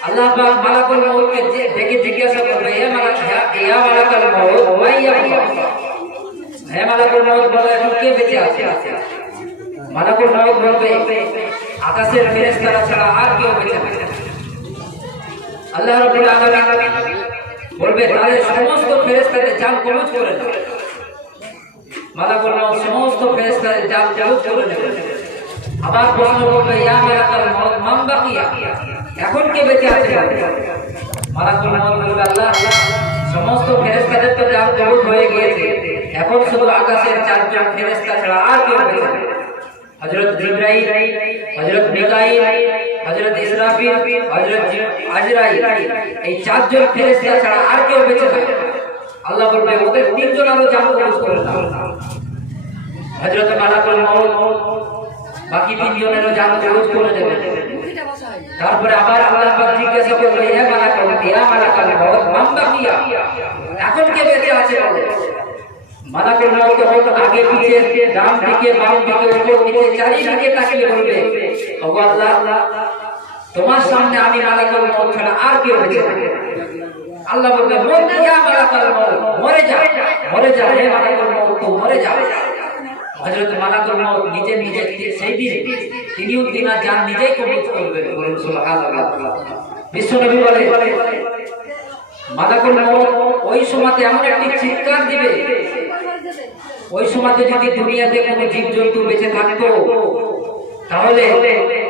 अल्लाह पाक मलकुल मौत के देखे जिज्ञासा करते हैं या मलकुल मौत माया है मलकुल मौत बोले तुम के बेचे आते मलकुल मौत बोलते आकाशेर ফেরেশতারা ছাড়া আর কেউ বেঁচে থাকে আল্লাহ রাব্বুল আলামিন বলবে তাদের সমস্ত ফেরেশতাদের জান কবজ করে দাও মলকুল মৌত সমস্ত ফেরেশতাদের জান কবজ করে নেবে আবার প্রশ্ন করবে ইয়া মালাকুল মৌত মান বাকিয়া এখন কে বেঁচে আছে মালাকুল মৌত বলবে আল্লাহ সমস্ত ফেরেশতাদের তো জান কবজ হয়ে গিয়েছে এখন শুধু আকাশের চারজন ফেরেশতা ছাড়া আর কেউ বেঁচে নেই হযরত জিবরাইল হযরত মিকাইল হযরত ইসরাফিল হযরত আজরাইল এই চারজন ফেরেশতা ছাড়া আর কেউ বেঁচে নেই আল্লাহ বলবে ওদের তিনজন আরো জান কবজ করে দাও হযরত মালাকুল মৌত বাকি তিনজনেরও জান কবজ করে দেবে তারপরে আবার আল্লাহ পাক জিজ্ঞাসা করবে ইয়া মালাকুল মৌত মান বাকিয়া এখন কে বেঁচে আছে বলো মালাকুল মৌত হয়তো আগে পিছে ডান দিকে বাম দিকে উপর নিচে চারিদিকে তাকিয়ে বলবে ওগো আল্লাহ তোমার সামনে আমি মালাকুল মৌত ছাড়া আর কেউ বেঁচে নেই আল্লাহ বলবে ইয়া মালাকুল মৌত মরে যা হে মালাকুল মৌত তো মরে যা হযরত মালাকুল মৌত নিজে নিজে সেই দিন তিনিও তিনার জান নিজেই কবজ করবেন বলেন সুবহানাল্লাহ বিশ্বনবী বলে মালাকুল মৌত ওই সময়তে এমন একটি চিৎকার দিবে ওই সময়তে যদি দুনিয়াতে কোনো জীবজন্তু বেঁচে থাকতো তাহলে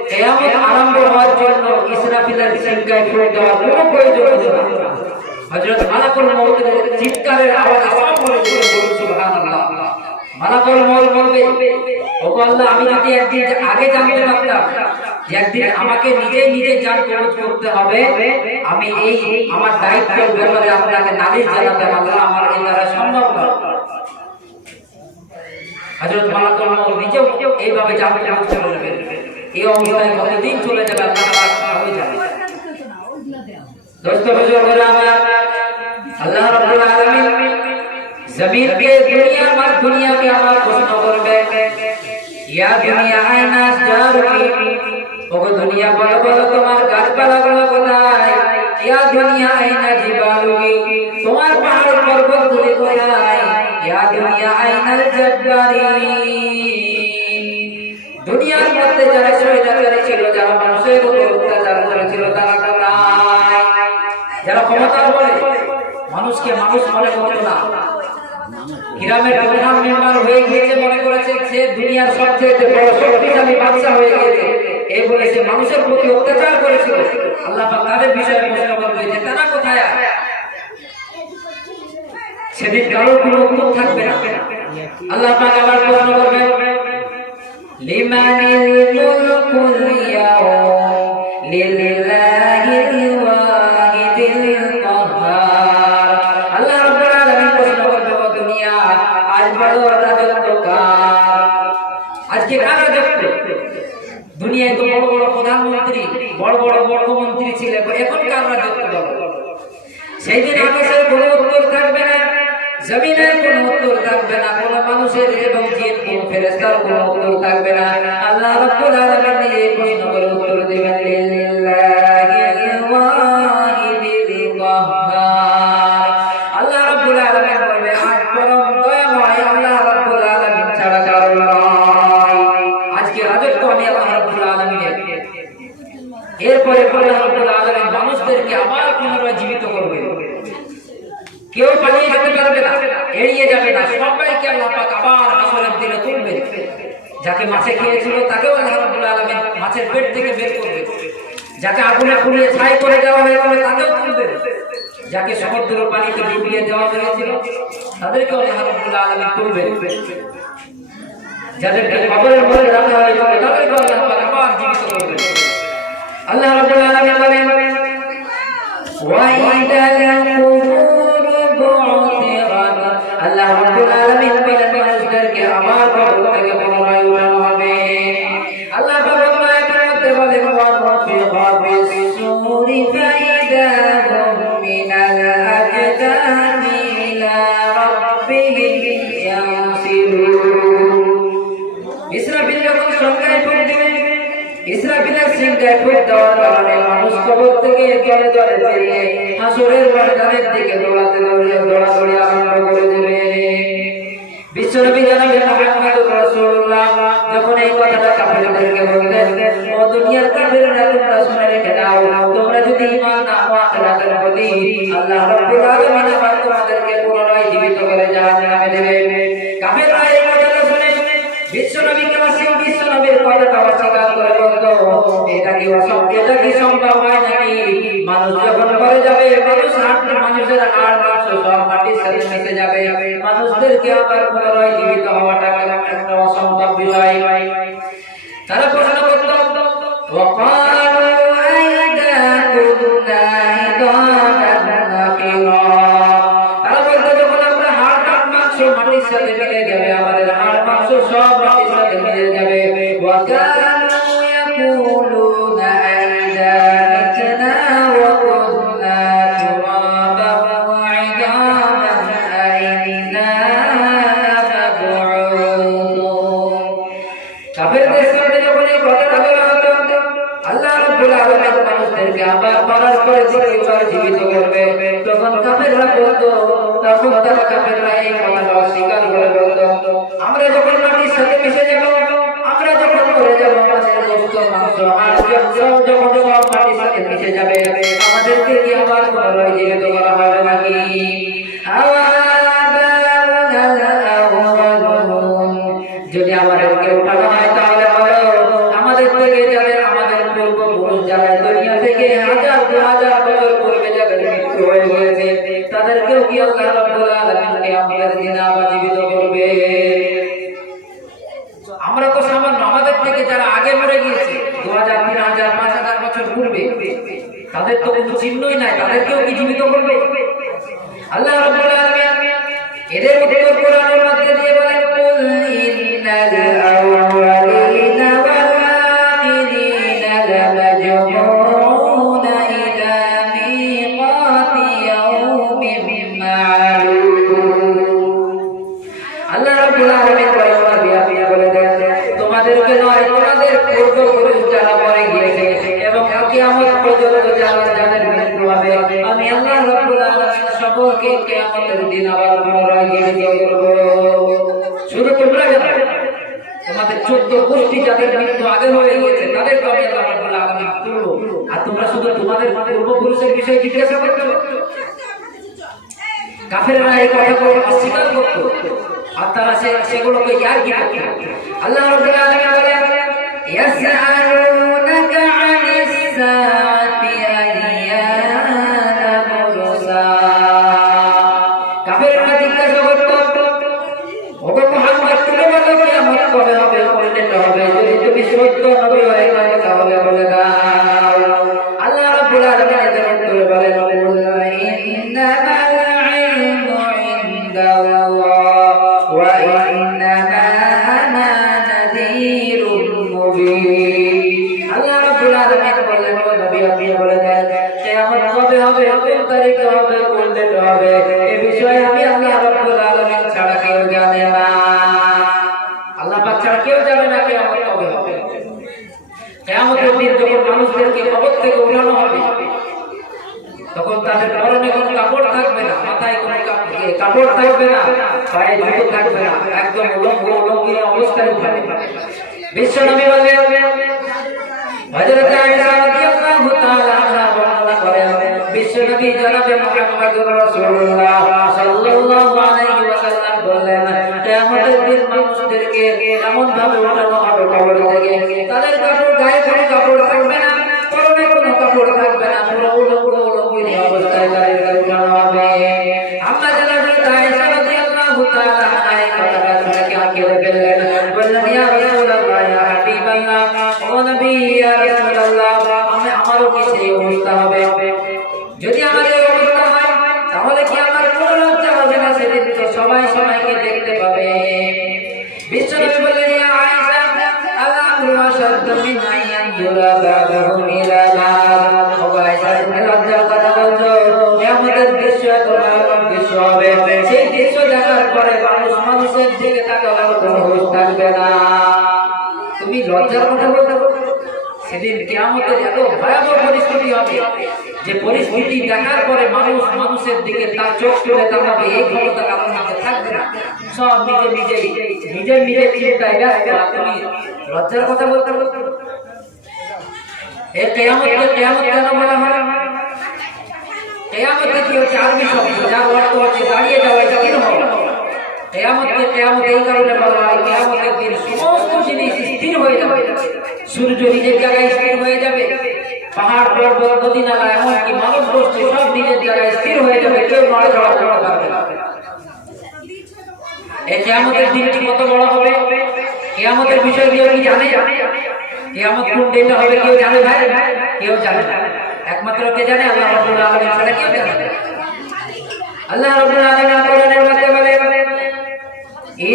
কিয়ামত আরম্ভ হওয়ার জন্য ইসরাফিলের সিংহায় ফুঁক দেওয়ার কোনো প্রয়োজন হতো না হযরত মালাকুল মৌতের চিৎকারের আওয়াজে সব মরে যেত বলেন সুবহানাল্লাহ মালাকুল মৌত বলবে ওগো আল্লাহ আমি যদি একদিন আগে জানতে পারতাম যে একদিন আমাকে নিজে জান কবজ করতে হবে আমি এই আমার দায়িত্বের ব্যাপারে আপনাকে নালিশ জানাতাম আল্লাহ আমার এই দ্বারা সম্ভব নয় হযরত মালাকুল মৌত নিজেও এইভাবে জান কবজ করে নেবেন এই অবস্থায় কতদিন চলে যাবে আল্লাহ পাক সবই জানেন দোস্ত বুজুর্গরা আমার আল্লাহ রাব্বুল আলামিন जमीन के दुनिया के আমার প্রশ্ন করবে ইয়া দুনিয়া আয়না জারুকি ওগো দুনিয়া বলো বলো তোমার গাছপালাগুলো কোথায় ইয়া দুনিয়া আয়না জিবালুকি তোমার পাহাড় পর্বতগুলো কোথায় ইয়া দুনিয়া আয়নাল জাব্বারিন দুনিয়ার মধ্যে যারা স্বৈরাচারী ছিল যারা মানুষের উপর অত্যাচার করেছিল তারা কোথায় যারা ক্ষমতা বলে মানুষকে মানুষ মনে করতো না গ্রামের প্রধান মেম্বার হয়ে গিয়েছে মনে করেছে সে দুনিয়ার সবচেয়ে বড় শক্তিশালী বাদশা হয়ে গিয়েছে এই বলে সে মানুষের প্রতি অত্যাচার করেছিল আল্লাহ পাক তাদের বিষয়ে প্রশ্ন করবে যে তারা কোথায় সেদিন কারোর কোনো উত্তর থাকবে না আল্লাহ পাক আবার প্রশ্ন করবে লিমানিল মুলকুল ইয়াউম লিল্লাহিল ওয়াহিদিল কাহ্হার আল্লাহ রাব্বুল আলামিন প্রশ্ন করবে দুনিয়া আজ বড় রাজত্ব কার আজকে কার রাজত্ব দুনিয়ায় তো বড় বড় প্রধানমন্ত্রী বড় বড় মুখ্যমন্ত্রী ছিল এখন কার রাজত্ব বলো সেই দিন আকাশের কোনো উত্তর থাকবে না জমিনের কোনো উত্তর থাকবে না কোনো মানুষের এবং জিন কোন ফেরেশতার কোনো উত্তর থাকবে না আল্লাহ রাব্বুল আলামিন নিজে প্রশ্ন করে উত্তর দিবেন লিল্লাহিল ওয়াহিদিল কাহ্হার আল্লাহ রাব্বুল আলামিন বলবে আজ পরম দয়াময় আল্লাহ রাব্বুল আলামিন ছাড়া কারো নয় আজকে রাজত্ব আমি আল্লাহ রাব্বুল আলামিনের এরপরে আল্লাহ রাব্বুল আলামিন মানুষদেরকে আবার পুনরায় জীবিত করবে কেউ পালিয়ে যেতে পারবে না এড়িয়ে যাবে না সবাইকে আল্লাহ পাক আবার হাসরের দিনে তুলবে যাকে মাছে খেয়েছিল তাকেও আল্লাহ রাব্বুল আলামিন মাছের পেট থেকে বের করবে যাকে আগুনে পুড়িয়ে ছাই করে দেওয়া হয়েছিল তাকেও তুলবে যাকে সমুদ্রের পানিতে ডুবিয়ে দেওয়া হয়েছিল তাদেরকে আল্লাহ রাব্বুল আলামিন তুলবে যাদেরকে কবরের মধ্যে রাখা হয়েছিল তাদেরকে আল্লাহ পাক আবার জীবিত করবে আল্লাহ রাব্বুল আলামিন বলেন ওয়া ইদাল কুবুর দলে দলে বেরিয়ে হাসরের ময়দানের দিকে দৌড়াদৌড়ি আরম্ভ করে দেবে। বিশ্বনবী জানাবেন মুহাম্মদুর রাসূলুল্লাহ যখন এই কথাটা কাফেরদেরকে বললেন, ও দুনিয়ার কাফেররা তোমরা শুনে রেখে দাও, তোমরা যদি ঈমান না আনো আখিরাতের প্রতি, আল্লাহ রাব্বুল আলামিন আবার তোমাদেরকে পুনরায় জীবিত করে জাহান্নামে দেবে। কাফেররা এই কথাটা শুনে বিশ্বনবীকে বিশ্বনবীর কথাটা অস্বীকার করে বলতো, এটা কি সম্ভব হয় নাকি? মানুষ যখন মরে যাবে, মানুষের হাড় মাংস সব মাটির সাথে মিশে যাবে, মানুষদেরকে আবার পুনরায় জীবিত হওয়াটা কেমন একটা অসম্ভব বিষয়। তারা প্রশ্ন করত, তারা বলতো যখন আমরা হাড় মাংস মাটির সাথে মিলে যাবে, আমাদের হাড় মাংস সব মাটির সাথে মিলে যাবে। জীবিত করবে, তখন কাফেররা বলতো, তখন তারা কাফেররা এই কথাটা অস্বীকার করে বলতো, আমরা যখন মাটির সাথে মিশে যাব, আমরা যখন মরে যাব, আমাদের গোশত মাংস আর যখন সব মাটির সাথে মিশে যাবে, আমাদেরকে কি আবার পুনরায় জীবিত করা হবে নাকি? যদি আমাদেরকে উঠানো হয় তাহলে আমাদের থেকে যাদের আমাদের পূর্বপুরুষ যারা দুনিয়া থেকে 1000-2000 বছর পূর্বে যাদের মৃত্যু হয়ে গেছে, তাদেরকেও কি আল্লাহ রাব্বুল আলামিন কিয়ামতের দিনে আবার জীবিত করবে? আমরা তো সামান্য আমাদের থেকে যারা আগে মরে গিয়েছে 2000, 3000, 5000 বছর পূর্বে, তাদের তো কোনো চিহ্নই নাই, তাদেরকেও কি জীবিত করবে? আল্লাহ রাব্বুল আলামিন এদের উত্তর কোরআনের মধ্যে দিয়ে বলেন, কুল ইন্নাল আউয়ালিনা ওয়াল আখিরিনা লামাজমুউনা ইলা মিকাতি ইয়াউমিন মা'লুম। আল্লাহ রাব্বুল আলামিন বলে দেন, তোমাদেরকে নয়, তোমাদের পূর্বপুরুষ যারা মরে গিয়েছে এবং কিয়ামত পর্যন্ত যাদের মৃত্যু হবে, আমি আল্লাহ রাব্বুল আলামিন সকলকে কিয়ামতের দিন আবার পুনরায় জীবিত করব। শুধু তোমরা জানো, তোমাদের 14 গোষ্ঠী যাদের মৃত্যু আগে হয়ে গিয়েছে তাদেরকে আমি আল্লাহ রাব্বুল আলামিন করব, আর তোমরা শুধু তোমাদের পূর্বপুরুষের বিষয়ে জিজ্ঞাসা করছো। কাফেররা এই কথাগুলো অস্বীকার করতো, আর তারা সেগুলোকে ইয়ার্কি করত। আল্লাহ রাব্বুল আলামিন বলেন, ইয়াসআলুনাকা আনিস সাআতি আইয়ানা মুরসাহা। কাফেররা জিজ্ঞাসা করত, ওগো মুহাম্মদ, তুমি বলো কিয়ামত কবে হবে, কোনদিন হবে? যদি তুমি সত্য নবী হয়ে থাকো তাহলে বলে দাও। আল্লাহ রাব্বুল আলামিন এদের উত্তরে বলেন, ইন্নামাল ইলমু ইনদাল্লাহ ওয়া ইন্নামা আনা নাযীরুম মুবিন। আল্লাহ রাব্বুল আলামিন বলেন, ও নবী, আপনি বলে দেন কিয়ামত কবে হবে, কোন তারিখে হবে, কোন ডেটে হবে, এই বিষয়ে আমি আল্লাহ রাব্বুল আলামিন ছাড়া কেউ জানে না। আল্লাহ পাক ছাড়া কেউ জানে না কিয়ামত কবে হবে। কিয়ামতের দিন যখন মানুষদেরকে কবর থেকে উঠানো হবে, তখন তাদের পরনে কোনো কাপড় থাকবে না, মাথায় কোনো কাপড় থাকবে না, পায়ে জুতো থাকবে না, একদম উলঙ্গ অবস্থায় উঠাবে। বিশ্বনবী বলেন, হযরত আয়েশা রাদিয়াল্লাহু তাআলা আনহা বর্ণনা করেন, বিশ্বনবী জনাবে মুহাম্মদুর রাসূলুল্লাহ সাল্লাল্লাহু আলাইহি ওয়াসাল্লাম বললেন, কিয়ামতের দিন মানুষদেরকে এমন ভাবে উঠানো হবে কবর থেকে, তাদের কাপড়, গায়ে কোনো কাপড় থাকবে না, পরনে কোনো কাপড় থাকবে না, পুরো উলঙ্গ অবস্থায় তাদেরকে উঠানো হবে। আমরা যারা আয়েশা রাদিয়াল্লাহু তাআলা আনহা এই কথাটা শুনে কেঁদে ফেললেন, বললেন, ইয়া রাসূলুল্লাহ, ইয়া হাবিবাল্লাহ, ও নবী, ইয়া রাসূলুল্লাহ, আমারও কি সেই অবস্থা হবে? যদি আমার এই অবস্থা হয় তাহলে কি আমার কোনো লজ্জা হবে না? সেদিন তো সবাই সবাইকে দেখতে পাবে। বিশ্বনবী বললেন, ইয়া আয়েশা, আল-আমরু আশাদ্দু মিন আন ইয়ানজুরা বা'দাহুম ইলা বা'দ। ও আয়েশা, তুমি লজ্জার কথা বলছো, কিয়ামতের দৃশ্য এত ভয়ানক দৃশ্য হবে, সেই দৃশ্য দেখার পরে মানুষের দিকে তাকানোর কোনো হুঁশ থাকবে না। তুমি লজ্জার কথা বলতে, সেদিন কিয়ামতের এত ভয়াবহ পরিস্থিতি হবে, যে পরিস্থিতি দেখার পরে মানুষ মানুষের দিকে তার চোখ তুলে তাকাবে, এই ক্ষমতা কারোর মধ্যে থাকবে না। সব নিজের চিন্তায় ব্যস্ত। তুমি লজ্জার কথা বলতে বলতে এই কিয়ামতকে কিয়ামত কেন বলা হয়? কিয়ামতে কি হচ্ছে? আরবি শব্দ যার অর্থ হচ্ছে দাঁড়িয়ে যাওয়া, স্থির হওয়া। কিয়ামতকে কিয়ামত এই কারণে বলা হয়, কিয়ামতের দিন সমস্ত জিনিস স্থির হয়ে যাবে। সূর্য নিজের জায়গায় স্থির হয়ে যাবে, পাহাড় পর্বত নদী নালা এমনকি মানব গোষ্ঠী সব নিজের জায়গায় স্থির হয়ে যাবে, কেউ নড়াচড়া করতে পারবে না। এই কিয়ামতের দিনটি কত বড় হবে, কিয়ামতের বিষয় কেউ কি জানে? কিয়ামত কোন দিনে হবে কেউ জানে ভাই? কেউ জানে না। একমাত্র কে জানে? আল্লাহ রাব্বুল আলামিন ছাড়া কেউ জানে না। আল্লাহ রাব্বুল আলামিন কোরআনের মধ্যে বলেন,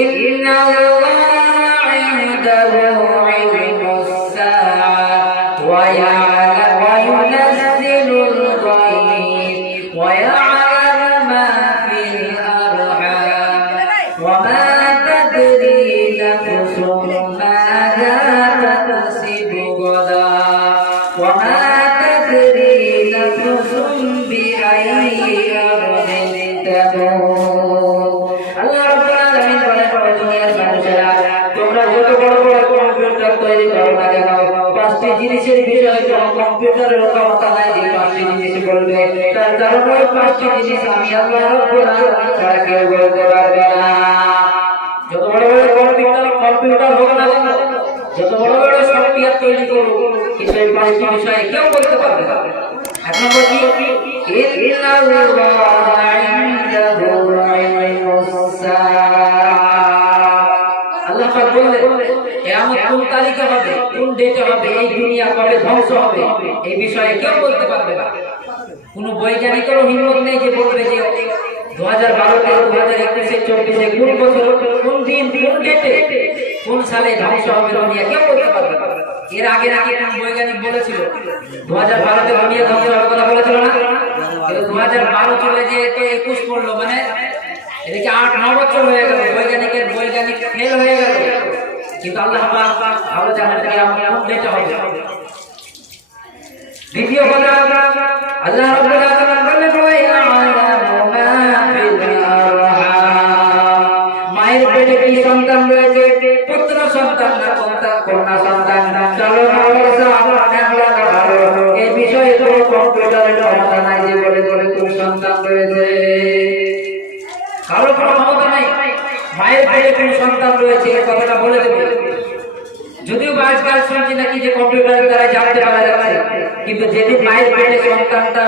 ইন্নাল্লাহা ইনদাহু ইলমুস সাআ ওয়া ইউনাজ্জিলুল গায়ব ওয়া ইয়া'লামু মা ফিল আরহাম ওয়া মা তাদরি নাফসুন মাযা তাকসিবু গাদা ওয়া মা তাদরি নাফসুন বিআইয়ি আরদিন তামুত। আল্লাহ রাব্বুল আলামিন বলেন, দুনিয়ার মানুষেরা তোমরা যত বড় বড় কম্পিউটার তৈরি করো না কেন, পাঁচটি জিনিসের বিষয়ে কোনো কম্পিউটারের ক্ষমতা নাই যে পাঁচটি জিনিস বলবে। তার কারণ ওই পাঁচটি জিনিস আমি আল্লাহ রাব্বুল আলামিন ছাড়া কেউ বলতে পারবে না। যত বড় বড় কম্পিউটার হোক না কেন, যত বড় বড় সফটওয়্যার তৈরি করুক, কিন্তু এই পাঁচটি বিষয়ে কেউ বলতে পারবে না। এক নম্বর কি? ইন্নাল্লাহা ইনদাহু ইলমুস সাআ। আল্লাহ পাক বলেন, কিয়ামত কোন তারিখে হবে, কোন ডেটে হবে, এই দুনিয়া কবে ধ্বংস হবে, এই বিষয়ে কেউ বলতে পারবে না। কোন বৈজ্ঞানিকেরও হিম্মত নেই যে বলবে যে 2012-তে 2021-এ 24-এ কোন বছর কোন দিন কোন ডেটে কোন সালে ধ্বংস হবে দুনিয়া, কেউ বলতে পারবে না। এর আগে কোন বৈজ্ঞানিক বলেছিল 2012-তে দুনিয়া ধ্বংস হওয়ার কথা বলেছিল না? কিন্তু 2012 চলে যে তো 21 পড়লো, মানে এদিকে 8-9 বছর হয়ে গেল, বৈজ্ঞানিক ফেল হয়ে গেল। কিন্তু আল্লাহ পাক ভালো জানেন কিয়ামত কোন ডেটে হবে। দ্বিতীয় কথা, আল্লাহ রাব্বুল আলামিন বলেন, মায়ের পেটে কি সন্তান রয়েছে, পুত্র সন্তান না কন্যা সন্তান, চলো এই বিষয়ে কোনো কম্পিউটারের ক্ষমতা নাই যে বলে কোন সন্তান রয়েছে। কারো কোনো ক্ষমতা নাই মায়ের পেটে কোন সন্তান রয়েছে এই কথাটা বলে দেবে। যদিও আজকাল শুনছি নাকি যে কম্পিউটারের দ্বারা জানতে পারা যাচ্ছে, কিন্তু যেদিন মায়ের পেটে সন্তানটা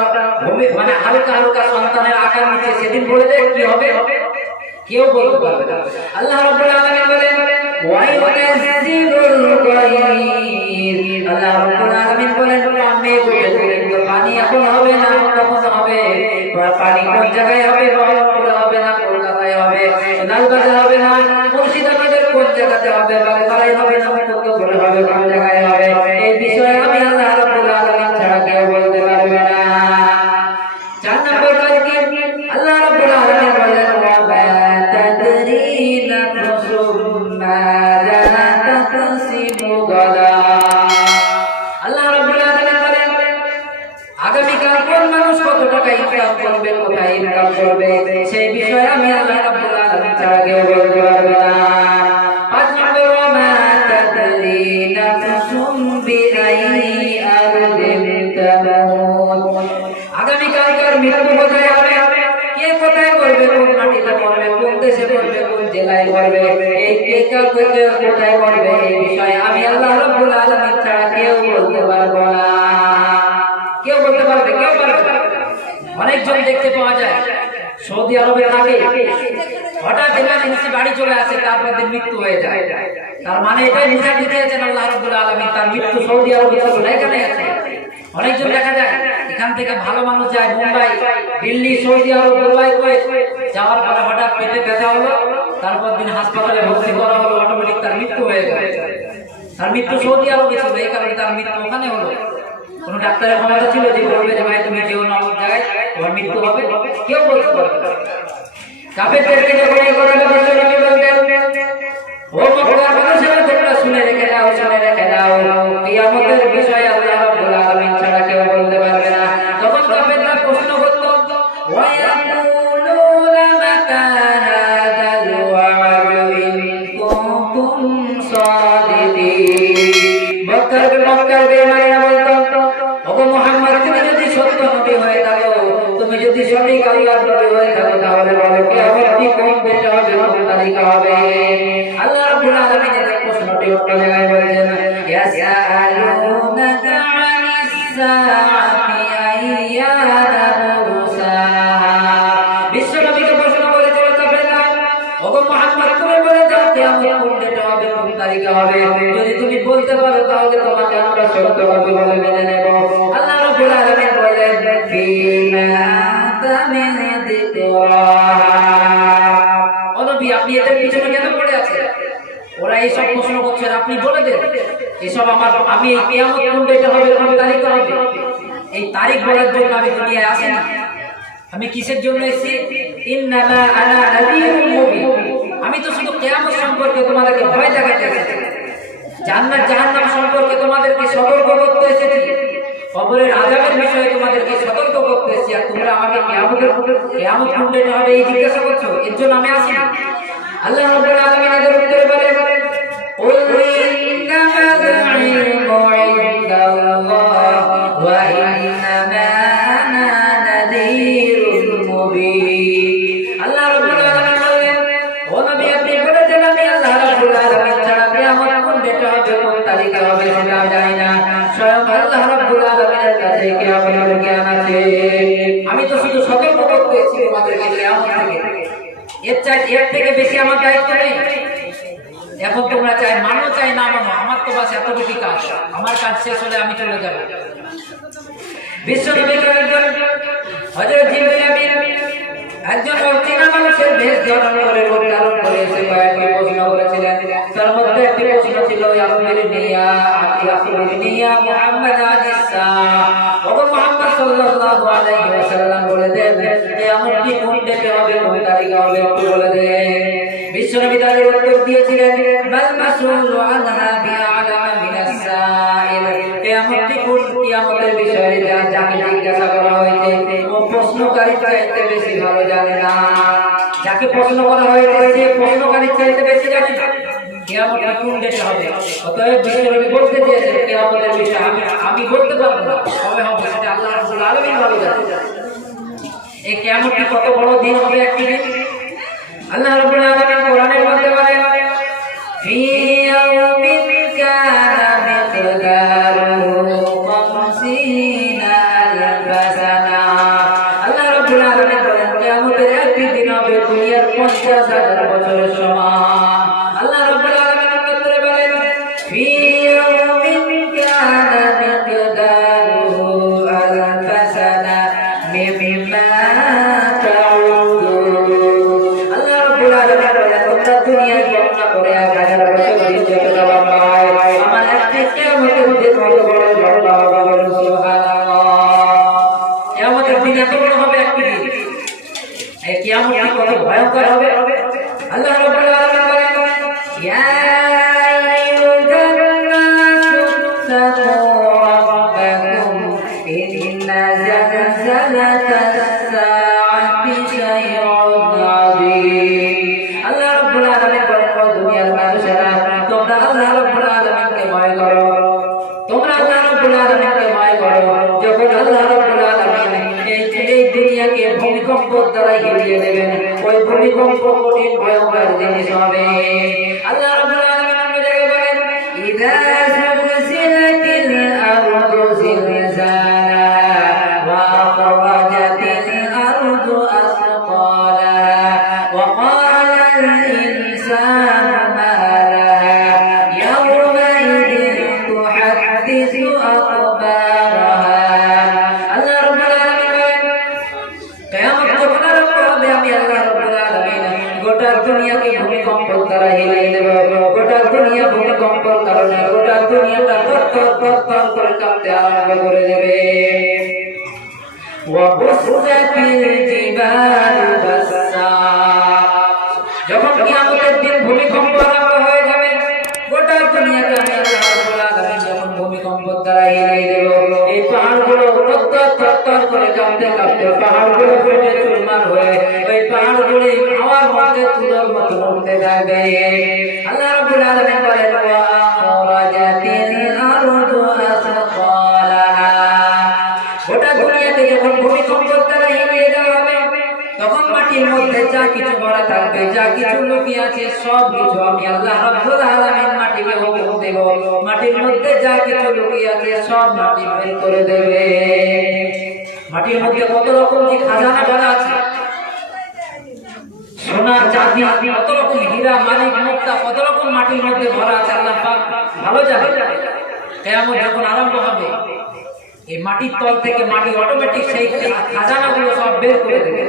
মানে হালকা হালকা সন্তানের আকার নিচ্ছে, সেদিন বলে দেয় কি হবে, কেউ বলতে পারবে না। আল্লাহ রাব্বুল আলামিন বলেন, ওয়া ইউনাজ্জিলুল গায়ব। আল্লাহ রাব্বুল আলামিন বলেন, আমি বলেছিলাম পানি এখন হবে না, কখন হবে, পানি কোন জায়গায় হবে, বহরমপুরে হবে না কলকাতায় হবে, লালবাগে হবে না মুর্শিদাবাদের কোন জায়গাতে হবে, বাগমারায় হবে না কতগুলো হবে, কোন জায়গায় হবে, এই বিষয়ে আমি আল্লাহ রাব্বুল আলামিন ছাড়া কেউ বলতে পারবে না। 4 নম্বর কাজ কি? আল্লাহ রাব্বুল আলামিন বলেন, ওয়া মা তাদরি নাফসুম মাযা তাকসিবু গাদা। আল্লাহ রাব্বুল আলামিন বলেন, আগামীকাল কোন মানুষ কত টাকা ইনকাম করবে, কোথায় ইনকাম করবে, সেই বিষয়ে আমি আল্লাহ রাব্বুল আলামিন ছাড়া কেউ বলতে পারবে না। 5 নম্বর, ওয়া মা তাদরি নাফসুম বিআইয়ি আরদিন তামুত। আগামীকালকার মৃত্যু কোথায় হবে, কে কোথায় করবে, কোন মাটিতে করবে, কোন দেশে করবে, কোন জেলায় করবে, এই কে কোথায় করবে, এই বিষয়ে আমি আল্লাহ রাব্বুল আলামিন ছাড়া কেউ বলতে পারবো না। কেউ বলতে পারবে? কেউ পারবে না। অনেকজন দেখতে পাওয়া যায় সৌদি আরবে থাকে, হঠাৎ এমার্জেন্সি বাড়ি চলে আসে, তারপর দিন মৃত্যু হয়ে যায়। তার মানে এটাই বুঝাতে চেয়েছেন আল্লাহ রাব্বুল আলামিন তার মৃত্যু সৌদি আরবে ছিল না, এখানে আছে। অনেকজন দেখা যায় এখান থেকে ভালো মানুষ যায় মুম্বাই, দিল্লি, সৌদি আরব, দুবাই করে যাওয়ার পরে হঠাৎ পেটে ব্যথা হলো, তারপর দিন হাসপাতালে ভর্তি করা হলো, অটোমেটিক তার মৃত্যু হয়ে গেল। তার মৃত্যু সৌদি আরবে ছিল, এই কারণে তার মৃত্যু ওখানে হলো। কোন ডাক্তারের ক্ষমতা ছিল যে বলবে যে ভাই তুমি যেও না অমুক জায়গায়, তোমার মৃত্যু হবে? কেউ বলতে পারবে না। কাফেরদেরকে যখন এই কথাটা বললেন, আমি বললেন, ও মক্কার মানুষেরা তোমরা শুনে রেখে দাও, কিয়ামতের বিষয়ে আল্লাহ রাব্বুল আলামিন ছাড়া কেউ বলতে পারবে না। তখন কোন বেটা হবে কোন তালিকা হবে আল্লাহ রাব্বুল আলামিনের প্রশ্নটি উত্তর জায়গায় বলেছেন ইয়াসআলুনাকা আনিস সাআতি আইয়ানা মুরসাহা বিশ্বনবীকে প্রশ্ন করেছে কাফেররা ওগো মুহাম্মদ তুমি বলে দাও কিয়ামত কোন বেটা হবে কোন তালিকা হবে যদি তুমি বলতে পারো তাহলে তোমাকে আমরা সত্য কথা বলে মেনে নেব আল্লাহ রাব্বুল আলামিন বলেন ফিমা তামিন নবী আপনি এদের পিছনে কেন পড়ে আছেন ওরা এইসব প্রশ্ন করছেন আপনি বলে দেন এসব আমি এই কিয়ামত কোন ডেটে হবে কোন তারিখে হবে এই তারিখ বলার জন্য আমি দুনিয়ায় আসিনি আমি কিসের জন্য এসেছি ইন্নামা আনা নাযীরুল মুবিন আমি তো শুধু কিয়ামত সম্পর্কে তোমাদেরকে ভয় দেখাতে এসেছি জান্নাত জাহান্নাম সম্পর্কে তোমাদেরকে সতর্ক করতে এসেছি কবরের আযাবের বিষয়ে তোমাদেরকে সতর্ক করতে এসেছি আর তোমরা আমাকে কিয়ামত কোন ডেটে হবে এই জিজ্ঞাসা করছো এর জন্য আমি আসিনি আল্লাহ রাব্বুল আলামিন এর উত্তরে বলেন قل إنما العلم عند الله وإنما أنا نذير مبين আল্লাহ রাব্বুল আলামিন বলেন ও নবী আপনি বলেছেন আমি আল্লাহ রাব্বুল আলামিন ছাড়া কিয়ামত কোন ডেটে হবে কোন তারিখে হবে সেটা জানি না স্বয়ং আল্লাহ রাব্বুল আলামিনের কাছে কিয়ামতের জ্ঞান আছে আমি তো শুধু সতর্ক করতেছি তোমাদেরকে কিয়ামত থেকে এর থেকে বেশি আমার দায়িত্ব নেই এখন তোমরা চাই মানো চাই না মানো আমার তো বাস এত বেশি কাজ আমার কাজ শেষ হলে আমি চলে যাব বিশ্বনবী হযরত জিবরিল আমিন একজন অচেনা মানুষের বেশ ধারণ করে ধারণ করে এসে কয়েকটি প্রশ্ন করেছিলেন তার মধ্যে একটি প্রশ্ন ছিল আখবিরনিয়া মুহাম্মদ আনিসা ওগো মুহাম্মদ সাল্লাল্লাহু আলাইহি ওয়াসাল্লাম বলে দেন কিয়ামত কি কোন ডেটে হবে কোন তারিখে হবে একটু বলে দেন বিশ্বনবী তার উত্তর দিয়েছিলেন মাল মাসউলু আনহা বিআলামা মিনাস সাইল কিয়ামতের বিষয়ে যাকে জিজ্ঞাসা করা হয়েছে ও প্রশ্নকারীর চাইতে বেশি ভালো জানে না যাকে প্রশ্ন করা হয়েছে সে প্রশ্নকারীর চাইতে বেশি জানে না কিয়ামত কোন ডেটে হবে অতএব বিশ্বনবী বলতে চেয়েছেন কিয়ামতের বিষয়ে আমি বলতে পারবো না কবে হবে সেটা আল্লাহ রাব্বুল আলামিন ভালো জানেন এই কিয়ামতটি কত বড় দিন হবে একদিন আল্লাহ রাব্বুল আলামিন কোরআনের মধ্যে বলেন ফি ইয়াউমিন কানা মিকদারুহু 50 আলফ সানা আল্লাহ রাব্বুল আলামিন বলেন কিয়ামতের একটি দিন হবে দুনিয়ার 50,000 বছরের সমান আল্লাহ রাব্বুল আলামিন উত্তরে বলেন ফি ইয়াউমিন কানা মিকদারুহু আলফ সানা মিম্মা দুনিয়ায় গণনা করে 1000 বছর যতটা লম্বা হয় আমার একটি কিয়ামতের দিন কত বড় লম্বা হবে বলুন সুবহানাল্লাহ কিয়ামতের দিন এত বড় হবে একটি দিন এই কিয়ামতটি কত ভয়ঙ্কর হবে আল্লাহ রাব্বুল আলামিন বলেন ইয়া আইয়ুহান নাসু রাব্বাকুম ইন্না জালজালাতাস সাআতি শাইউন আযীম আল্লাহ রাব্বুল আলামিন বলেন ও দুনিয়ার মানুষেরা তোমরা আল্লাহ রাব্বুল আলামিনকে ভয় করো তোমরা আল্লাহ রাব্বুল আলামিনকে ভয় করো যখন আল্লাহ রাব্বুল আলামিন এই দুনিয়াকে ভূমিকম্পের দ্বারা হিলিয়ে দেবেন ওই ভূমিকম্প কঠিন ভয়ঙ্কর জিনিস হবে আল্লাহ রাব্বুল আলামিন বলেন ইযা যুলজিলাতিল আরদু জিলজালাহা ওয়া আখরাজাতিল আরদু আসqalaha ওয়া ক্বালা الإنسان ما لها يومئذ تحدث أخبارها আল্লাহ রাব্বুল আলামিন কিয়ামত যখন আরম্ভ হবে আমি আল্লাহ রাব্বুল আলামিন গোটা দুনিয়াকে ভূমিকম্পের দ্বারা হিলিয়ে দেব গোটা দুনিয়া ভূমিকম্পের কারণে গোটা দুনিয়াটা থরথর করে কাঁপতে আরম্ভ করে দেবে ওয়া বুসরাতিল জিবালু বাসসা যখন কিয়ামতের দিন ভূমিকম্প আরম্ভ হয়ে যাবে গোটা দুনিয়াকে আমি আল্লাহ রাব্বুল আলামিন যখন ভূমিকম্পের দ্বারা হিলিয়ে দেব এই পাহাড়গুলো থরথর করে কাঁপতে কাঁপতে পাহাড়গুলো ফেটে চুরমার হয়ে ওই পাহাড়গুলো হাওয়ার মধ্যে তুলোর মতো উড়তে থাকবে আল্লাহ রাব্বুল আলামিন বলেন ওয়া আখরাজাতিল আরদু আসqalaha গোটা দুনিয়াকে যখন ভূমিকম্পের দ্বারা হিলিয়ে দেওয়া হবে তখন মাটির মধ্যে যা কিছু ভরা থাকবে রাখবে, যা কিছু লুকিয়ে আছে সব কিছু আমি আল্লাহ রাব্বুল আলামিন মাটিকে হুকুম দেব, মাটির মধ্যে যা কিছু লুকিয়ে আছে সব মাটি বের করে দেবে। মাটির মধ্যে কত রকম যে খাজানা ভরা আছে, সোনা চাঁদি, কত রকম হীরা মানিক মুক্তা, কত রকম মাটির মধ্যে ভরা আছে আল্লাহ পাক ভালো জানে। কিয়ামত যখন আরম্ভ হবে, এই মাটির তল থেকে মাটি অটোমেটিক সেই খাজানাগুলো সব বের করে দেবে।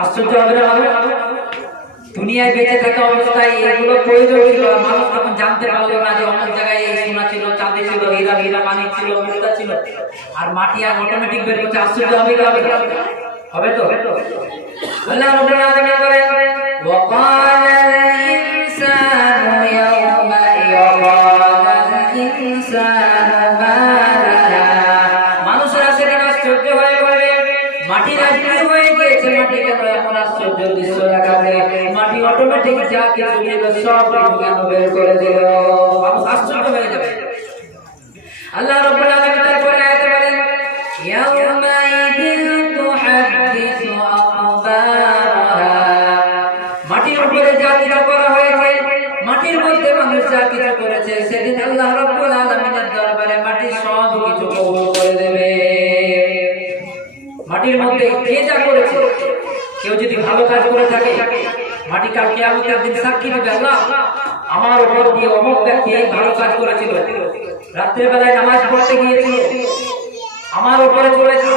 আশ্চর্য হবে না? দুনিয়ায় বেঁচে থাকা অবস্থায় এগুলো প্রয়োজন ছিল, মানুষ তখন জানতে পারলো না যে অনেক জায়গায় এই সোনা ছিল, চাঁদি ছিল, হীরা মানিক ছিল, মুক্তা ছিল, আর মাটি আর অটোমেটিক বের করছে। আশ্চর্য হবে কি হবে? হবে তো। আল্লাহ রাব্বুল আলামিন বলেন, ওয়াকালাল ইনসানু ওয়াকালাল ইনসানু মা লাহা। মানুষেরা সেদিন আশ্চর্য হয়ে বলে, মাটি রাজি হয়ে গিয়েছে, মাটি কেন এমন আশ্চর্য দৃশ্য দেখাবে? মাটি অটোমেটিক যা কিছু ছিল সব কেন বের করে দিল? মানুষ আশ্চর্য হয়ে যাবে। আল্লাহ রাব্বুল আলামিন তারপরে আয়াতে বলেন, ইয়াউমাইদিন তুহাদ্দিসু আখবারাহা। মাটির উপরে যা কিছু করা হয়েছে, মাটির মধ্যে মানুষ যা কিছু করেছে, সেদিন আল্লাহ রাব্বুল আলামিনের দরবারে মাটি সব কিছু কবুল করে দেবে। মাটির মধ্যে কে যা করেছে, কেউ যদি ভালো কাজ করে থাকে, মাটি কাল কিয়ামতের দিন সাক্ষী দেবে, আল্লাহ আমার উপর দিয়ে অমুক ব্যক্তি এই ভালো কাজ করেছিল, রাত্রে বেলায় নামাজ পড়তে গিয়েছিল, আমার উপরে চলেছিল,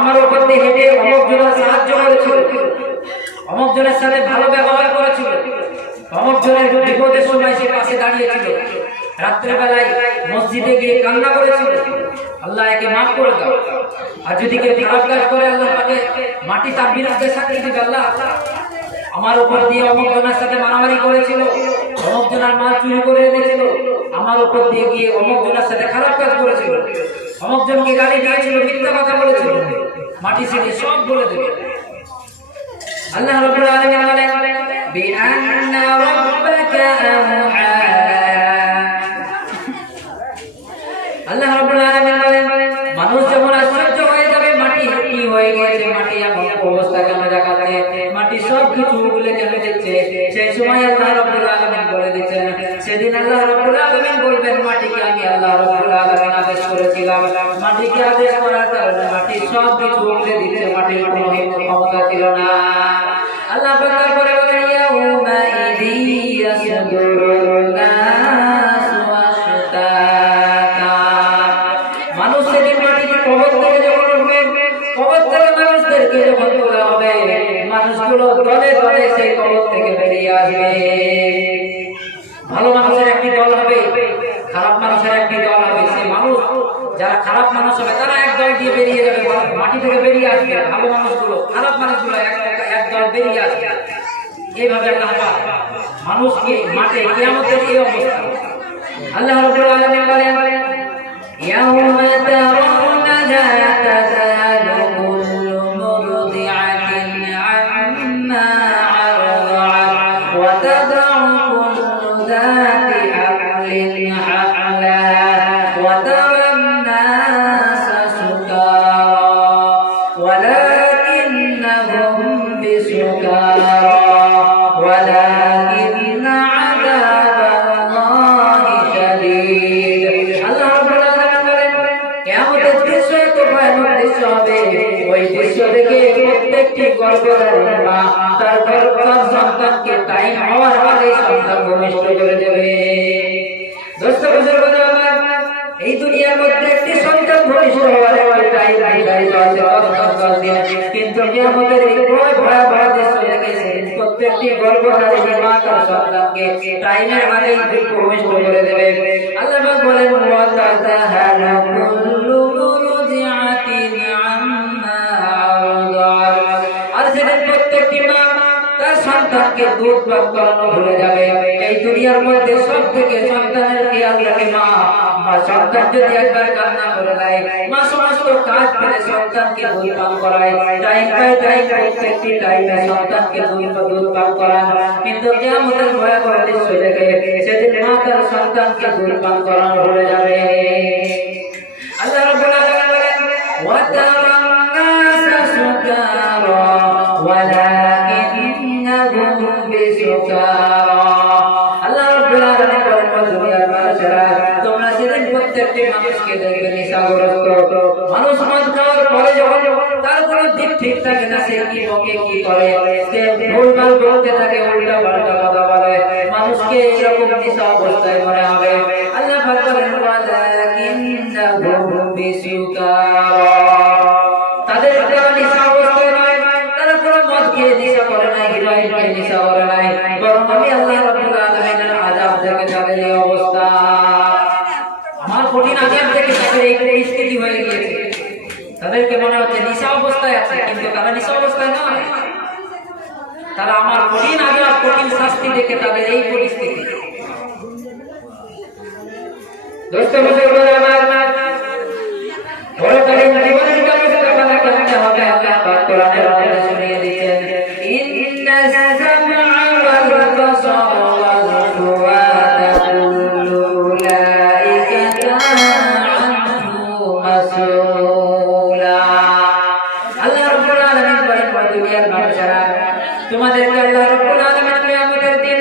আমার উপর দিয়ে হেঁটে অমুক জনের সাহায্য করেছিল, অমুক জনের সাথে ভালো ব্যবহার করেছিল, অমুক জনের বিপদের সময় সে পাশে দাঁড়িয়েছিল, রাত্রে বেলায় মসজিদে গিয়ে কান্না করেছিল, আল্লাহ একে মাফ করে দাও। আর যদি কেউ খারাপ কাজ করে, আল্লাহ তাকে মাটি তার বিরুদ্ধে সাক্ষী দিবে, আল্লাহ আমার উপর দিয়ে অমুক জনের সাথে মারামারি করেছিল, অমুক জনের মাল চুরি করে এনেছিল, আমার উপর দিয়ে গিয়ে অমুক জনের সাথে খারাপ কাজ করেছিল, অমুক জনকে গালি দিয়েছিল, মিথ্যা কথা বলেছিল, মাটি সেটি সব বলে দেবে। আল্লাহ রাব্বুল আলামিন বলেন, বিআন্না রাব্বাকা আওহা। আল্লাহ রাব্বুল আলামিন বলেন, মানুষ যখন আশ্চর্য হয়ে যাবে, মাটি কি হয়ে গেছে, মাটি এমন অবস্থা কেন দেখাচ্ছে, মাটি সব কিছু বলে কেন দিচ্ছে, সেই সময় আল্লাহ রাব্বুল আলামিন বলে দিচ্ছেন, সেদিন আল্লাহ রাব্বুল আলামিন বলবেন, মাটিকে আমি আল্লাহ রাব্বুল আলামিন আদেশ করেছিলাম, মাটিকে আদেশ করার কারণে মাটি সব কিছু বলে দিচ্ছে, মাটির কোনো ক্ষমতা ছিল না। আল্লাহ তারপরে বলেন, ইয়াউমা ইদি ইয়াসদুরুন নাসু আশতাতা। মানুষ সেদিন মাটিকে কবর থেকে যখন উঠবে, কবর থেকে মানুষদেরকে যখন তোলা হবে, মানুষগুলো দলে দলে সেই কবর থেকে বেরিয়ে আসবে। ভালো মানুষের একটি দল হবে, খারাপ মানুষের একটি দল হবে। সেই মানুষ যারা খারাপ মানুষ হবে, তারা এক দল দিয়ে বেরিয়ে যাবে, মাটি থেকে বেরিয়ে আসবে। ভালো মানুষগুলো, খারাপ মানুষগুলো এক দল বেরিয়ে আসবে। এইভাবে আল্লাহ পাক মানুষকে মাঠে কিয়ামতের এই অবস্থা। আল্লাহ রাব্বুল আলামিন বলেন, ইয়াউমা তারাউনাহা তাযালু কুল্লু মুরদি'াতিন আম্মা আরদা'at ওয়া তাদ'উ কুল্লু যাতি হামলিন হামলাহা ওয়া তারান নাসা সুকারা ওয়ালাকিন্নাহুম বিসুকারা ওয়ালাকিন্না আযাবাল্লাহি শাদীদ। আল্লাহ রাব্বুল আলামিন বলেন, কিয়ামতের দৃশ্য এত ভয়ানক দৃশ্য হবে, ওই দৃশ্য দেখে প্রত্যেকটি গর্ভধারী মা তার গর্ভধারী সন্তানকে টাইম হওয়ার আগেই সন্তান ভূমিষ্ঠ করে দেবে। দোস্ত বুজুর্গ আমার, এই দুনিয়ার মধ্যে একটি সন্তান ভূমিষ্ঠ হওয়ার একটা টাইম নির্ধারিত আছে, 10 দিন। কিন্তু কিয়ামতের এই ভয়াবহ দৃশ্য দেখে প্রত্যেকটি গর্ভধারী মা তার সন্তানকে টাইমের আগেই ভূমিষ্ঠ করে দেবে। আল্লাহ পাক বলেন, ওয়া তাযাহালু কুল্লু মুরদি'াতিন আম্মা আরদা'at। আর সেদিন প্রত্যেকটি মা তার সন্তানকে দুধ পান করানো ভুলে যাবে। এই দুনিয়ার মধ্যে সব থেকে সন্তানের খেয়াল রাখে মা। সন্তান যদি একবার কান্না করে দেয়, মা সমস্ত কাজ ফেলে সন্তানকে দুধ পান করায়, টাইম বাই টাইম প্রত্যেকটি টাইমে সন্তানকে দুধ পান করান। কিন্তু কিয়ামতের ভয়াবহ দৃশ্য দেখে সেদিন মা তার সন্তানকে দুধ পান করানো ভুলে যাবে। আল্লাহ রাব্বুল আলামিন বলেন, ওয়া তারান নাসা সুকারা ওয়ালাকিন্নাহুম বিসুকারা আল্লাহ রাব্বুল আলামিন বলেন দুনিয়ার মানুষেরা তোমরা সেদিন প্রত্যেকটি মানুষকে দেখবে নেশাগ্রস্ত মানুষ মদ খাওয়ার পরে যখন তার কোনো দিক ঠিক থাকে না সে কি বকে কি করে সে ভুলভাল বলতে থাকে উল্টা পাল্টা কথা বলে মানুষকে এরকম নেশা অবস্থায় মনে হবে আল্লাহ পাক বলেন ওয়ালাকিন্নাহুম বিসুকারা তাদের দ্বারা নেশা অবস্থায় নয় তারা কোনো মদ খেয়ে নেশা করে নাই হিরোইন খেয়ে নেশা করে নাই বরং আমি আল্লাহ রাব্বুল আলামিনের আযাব থেকে তাদের এই অবস্থা আমার কঠিন আযাব থেকে তাদের এই পরিস্থিতি হয়ে গিয়েছে তাদেরকে মনে হচ্ছে নেশা অবস্থায় আছে কিন্তু তারা নেশা অবস্থায় নয় তারা আমার কঠিন আযাব কঠিন শাস্তি দেখে তাদের এই পরিস্থিতি দোস্ত বুজুর্গরা আমার পরকালীন জীবনের ব্যবস্থা ভালো করতে হবে আল্লাহ পাক কোরআনের মধ্যে শুনিয়ে দিয়েছেন ইন্নাস সামআ ওয়াল বাসারা ওয়াল ফুআদা কুল্লু উলাইকা কানা আনহু মাসউলা আল্লাহ রাব্বুল আলামিন বলেন দুনিয়ার মানুষেরা তোমাদেরকে আল্লাহ রাব্বুল আলামিন কিয়ামতের দিন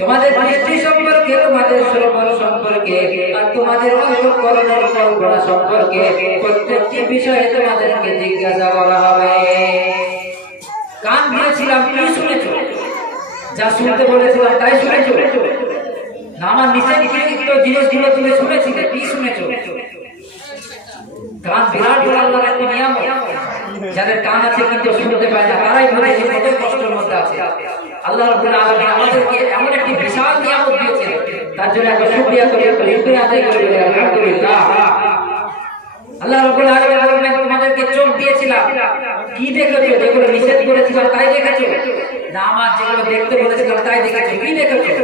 তোমাদের দৃষ্টি সম্পর্কে তোমাদের শ্রবণ সম্পর্কে আর তোমাদের অন্তঃকরণের কল্পনা সম্পর্কে প্রত্যেকটি বিষয়ে তোমাদেরকে জিজ্ঞাসা করা হবে কান দিয়েছিলাম কি শুনেছো যা শুনতে বলেছিলাম তাই শুনেছো না আমার নিষেধকৃত জিনিসগুলো তুমি শুনেছিলে কি শুনেছো কান বিরাট আল্লাহর একটি নিয়ামত যাদের কান আছে কিন্তু শুনতে পায় না তারাই বোঝে যে কত কষ্টের মধ্যে আছে আল্লাহ রাব্বুল আলামিন আমাদেরকে এমন একটি বিশাল নিয়ামত দিয়েছেন তার জন্য আমরা শুকরিয়া করি শুকরিয়া আদায় করি আলহামদুলিল্লাহ আল্লাহ রাব্বুল আলামিন বলেন তোমাদেরকে চোখ দিয়েছিলাম কি দেখেছো যেগুলো নিষেধ করেছিলাম তাই দেখেছো না আমার যেগুলো দেখতে বলেছিলাম তাই দেখেছো কি দেখেছো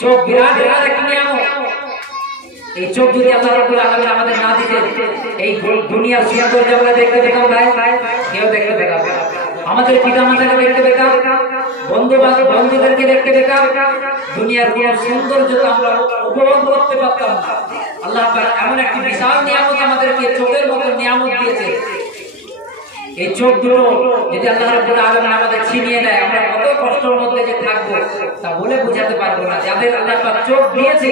চোখ বিরাট একটি নিয়ামত এই চোখ যদি আল্লাহ রাব্বুল আলামিন আমাদের না দিতেন এই দুনিয়ার সৌন্দর্য আমরা দেখতে পেতাম না কেউ দেখতে পেতাম না আমাদের পিতামাতাকে দেখতে পেতাম বন্ধুদেরকে দেখতে পেতাম দুনিয়ার কোন সৌন্দর্য আমরা উপভোগ করতে পারতাম না আল্লাহ পাক এমন একটি বিশাল নিয়ামত আমাদেরকে চোখের মতো নিয়ামত দিয়েছে এই চোখ দুটো যদি আল্লাহ রাব্বুল আলামিন আমাদের ছিনিয়ে নেয় আমরা কত কষ্টের মধ্যে যে থাকবো তা বলে বোঝাতে পারবো না যাদের আল্লাহ পাক চোখ দিয়েছে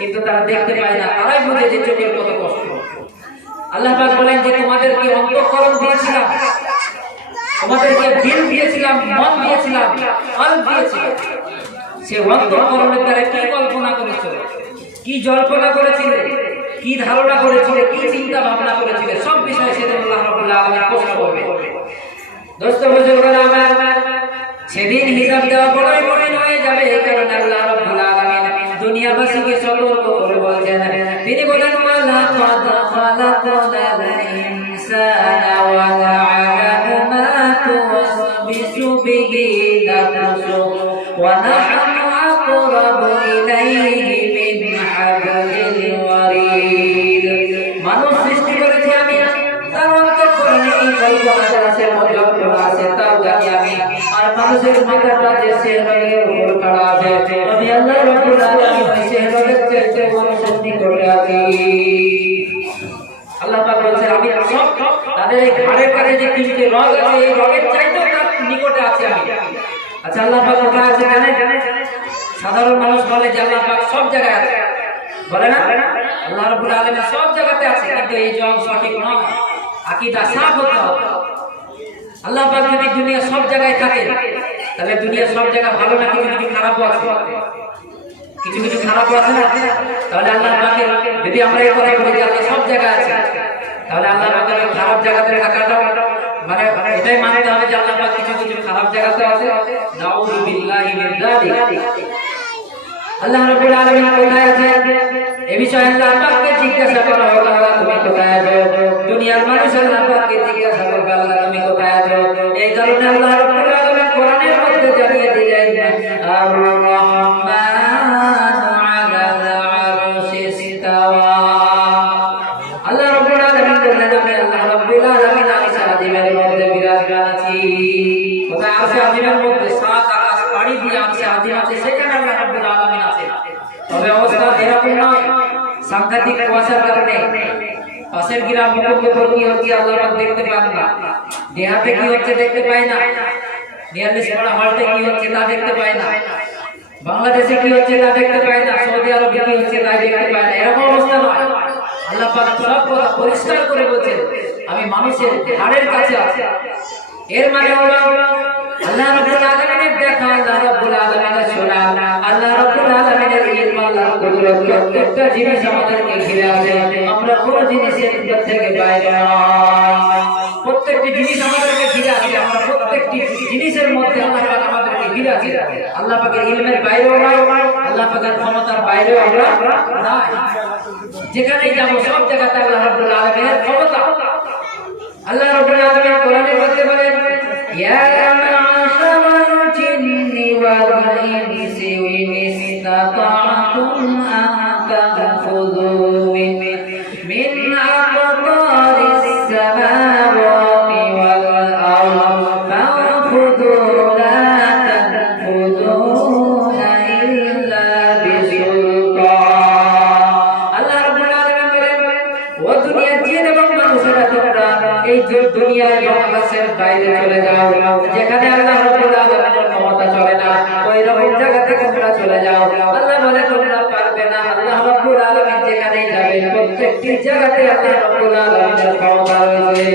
কিন্তু তারা দেখতে পায় না তারাই বোঝে যে চোখের কত কষ্ট আল্লাহ পাক বলেন যে তোমাদেরকে অন্তঃকরণ দিয়েছিলাম তোমাদেরকে দিল দিয়েছিলাম মন দিয়েছিলাম ফল দিয়েছিলাম সে অন্তঃকরণের দ্বারা কি কল্পনা করেছো কি জল্পনা করেছিলে কি ধারণা করেছিলে কি চিন্তা ভাবনা করেছিলে সব বিষয়ে সেদিন আল্লাহ রাব্বুল আলামিন প্রশ্ন করবে দোস্ত বুজুর্গরা আমার সেদিন হিসাব দেওয়া বড়ই কঠিন হয়ে যাবে এই কারণে আল্লাহ রাব্বুল আলামিন দুনিয়াবাসীকে সতর্ক করে বলছেন তিনি বলেন ওয়ালা কাদ খালাকনাল ইনসানা ওয়া না'লামু মা তুওয়াসবিসু বিহি নাফসু ওয়া নাহনু আকরাবু ইলাইহি মিন হাবলিল ওয়ারিদ মানুষ সৃষ্টি করেছি আমি তার অন্তঃকরণে কি কল্পনা আছে মজা আছে তাও জানি আমি আর মানুষের মাথাটা যে সেহরের উপর খাড়া আছে আমি আল্লাহ রাব্বুল আলামিন ওই সেহরের চেয়ে মানুষের নিকটে আছি আল্লাহ পাক বলেন আমি সব তাদের এই ঘাড়ের কাছে যে তিনটে রগ আছে এই রগের চাইতেও তার নিকটে আছি আমি আচ্ছা আল্লাহ পাক কোথায় আছে জানেন সাধারণ মানুষ বলে যে আল্লাহ পাক সব জায়গায় আছে বলে না আল্লাহ রাব্বুল আলামিন সব জায়গাতে আছে কিন্তু এই জবাব সঠিক নয় আকীদা সাফ হতে হবে আল্লাহ পাক যদি দুনিয়া সব জায়গায় থাকে তাহলে দুনিয়া সব জায়গা ভালো না কিছু কিছু খারাপ আছে কিছু কিছু খারাপ আছে না তাহলে আল্লাহ পাকের যদি আমরা এই কথা বলি যে আল্লাহ সব জায়গায় আছে তাহলে আল্লাহ পাকের খারাপ জায়গাতে থাকাটা মানে এটাই মানতে হবে যে আল্লাহ পাক কিছু কিছু খারাপ জায়গাতে আছে নাউযু বিল্লাহি মিন যালিক আল্লাহ রাব্বুল আলামিন কোথায় আছে এই বিষয়ে আল্লাহ পাককে জিজ্ঞাসা করা হবে আল্লাহ তুমি কোথায় আছো দুনিয়ার মানুষ আল্লাহ পাককে জিজ্ঞাসা করবে আল্লাহ তুমি কোথায় আছো এই কারণে আল্লাহ রাব্বুল আলামিন কোরআনের মধ্যে জানিয়ে দিলেন আর রহমান আলাল আরশিস ইস্তাওয়া আল্লাহ রাব্বুল আলামিন বলেন আমি আল্লাহ রাব্বুল আলামিন আরশ আজিমের মধ্যে বিরাজমান আছি কোথায় আরশ আজিমের মধ্যে সাত আকাশ পাড়ি দিয়ে আরশ আজিম আছে সেখানে আল্লাহ রাব্বুল আলামিন আছে তবে অবস্থা এরকম নয় সাংঘাতিক কুয়াশার কারণে পাশের গ্রাম মুকুন্দপুর কি হচ্ছে আল্লাহ পাক দেখতে পান না দেহাতে কি হচ্ছে দেখতে পাই না নিয়ালিশ পড়া হলতে কি হচ্ছে তা দেখতে পায় না, বাংলাদেশে কি হচ্ছে তা দেখতে পায় না, সৌদি আরবে কি হচ্ছে তা দেখতে পায় না, এরকম অবস্থা নয়। আল্লাহ পাক সব কথা পরিষ্কার করে বলেছেন আমি মানুষের হাড়ের কাছে আছি। এর মানে হলো আল্লাহ রাব্বুল আলামিনের দেখা, আল্লাহ রাব্বুল আলামিনের শোনা, আল্লাহ রাব্বুল আলামিনের ইলম, আল্লাহর কুদরত, প্রত্যেকটা জিনিস আমাদেরকে ঘিরে আছে। আমরা কোন জিনিসের ভিতর থেকে বাইরে নয়, প্রত্যেকটি জিনিস আমাদেরকে ঘিরে আছে। আমরা প্রত্যেকটি জিনিসের মধ্যে আল্লাহ পাক আমাদেরকে ঘিরে আছে। আল্লাহ পাকের ইলমের বাইরেও নয়, আল্লাহ পাকের ক্ষমতার বাইরেও আমরা নাই। যেখানেই যাব সব জায়গাতে আল্লাহ রাব্বুল আলামিনের ক্ষমতা। আল্লাহ রাব্বুল আলামিন কোরআনে বলতে বলেন ইয়া মা'শারাল জিন্নি ওয়াল ইনসি ইন ইসতাতা'তুম আন তানফুযু মিন aqtaris samawati wal ardi fanfudhu la tanfuduna illa bisultan। Allah রাব্বুল আলামিন বলেন ও দুনিয়ার জিন এবং মানুষেরা তোমরা এই দুনিয়ার বাংলাদেশের বাইরে চলে যাও, যেখানে আল্লাহ রাব্বুল আলামিনের ক্ষমতা চলে না, ওই রকম জায়গাতে তোমরা চলে যাও। আল্লাহ বলে তোমরা পারবে না। আল্লাহ রাব্বুল আলামিন যেখানেই যাবে প্রত্যেকটি জায়গাতে আল্লাহ রাব্বুল আলামিনের ক্ষমতা রয়েছে।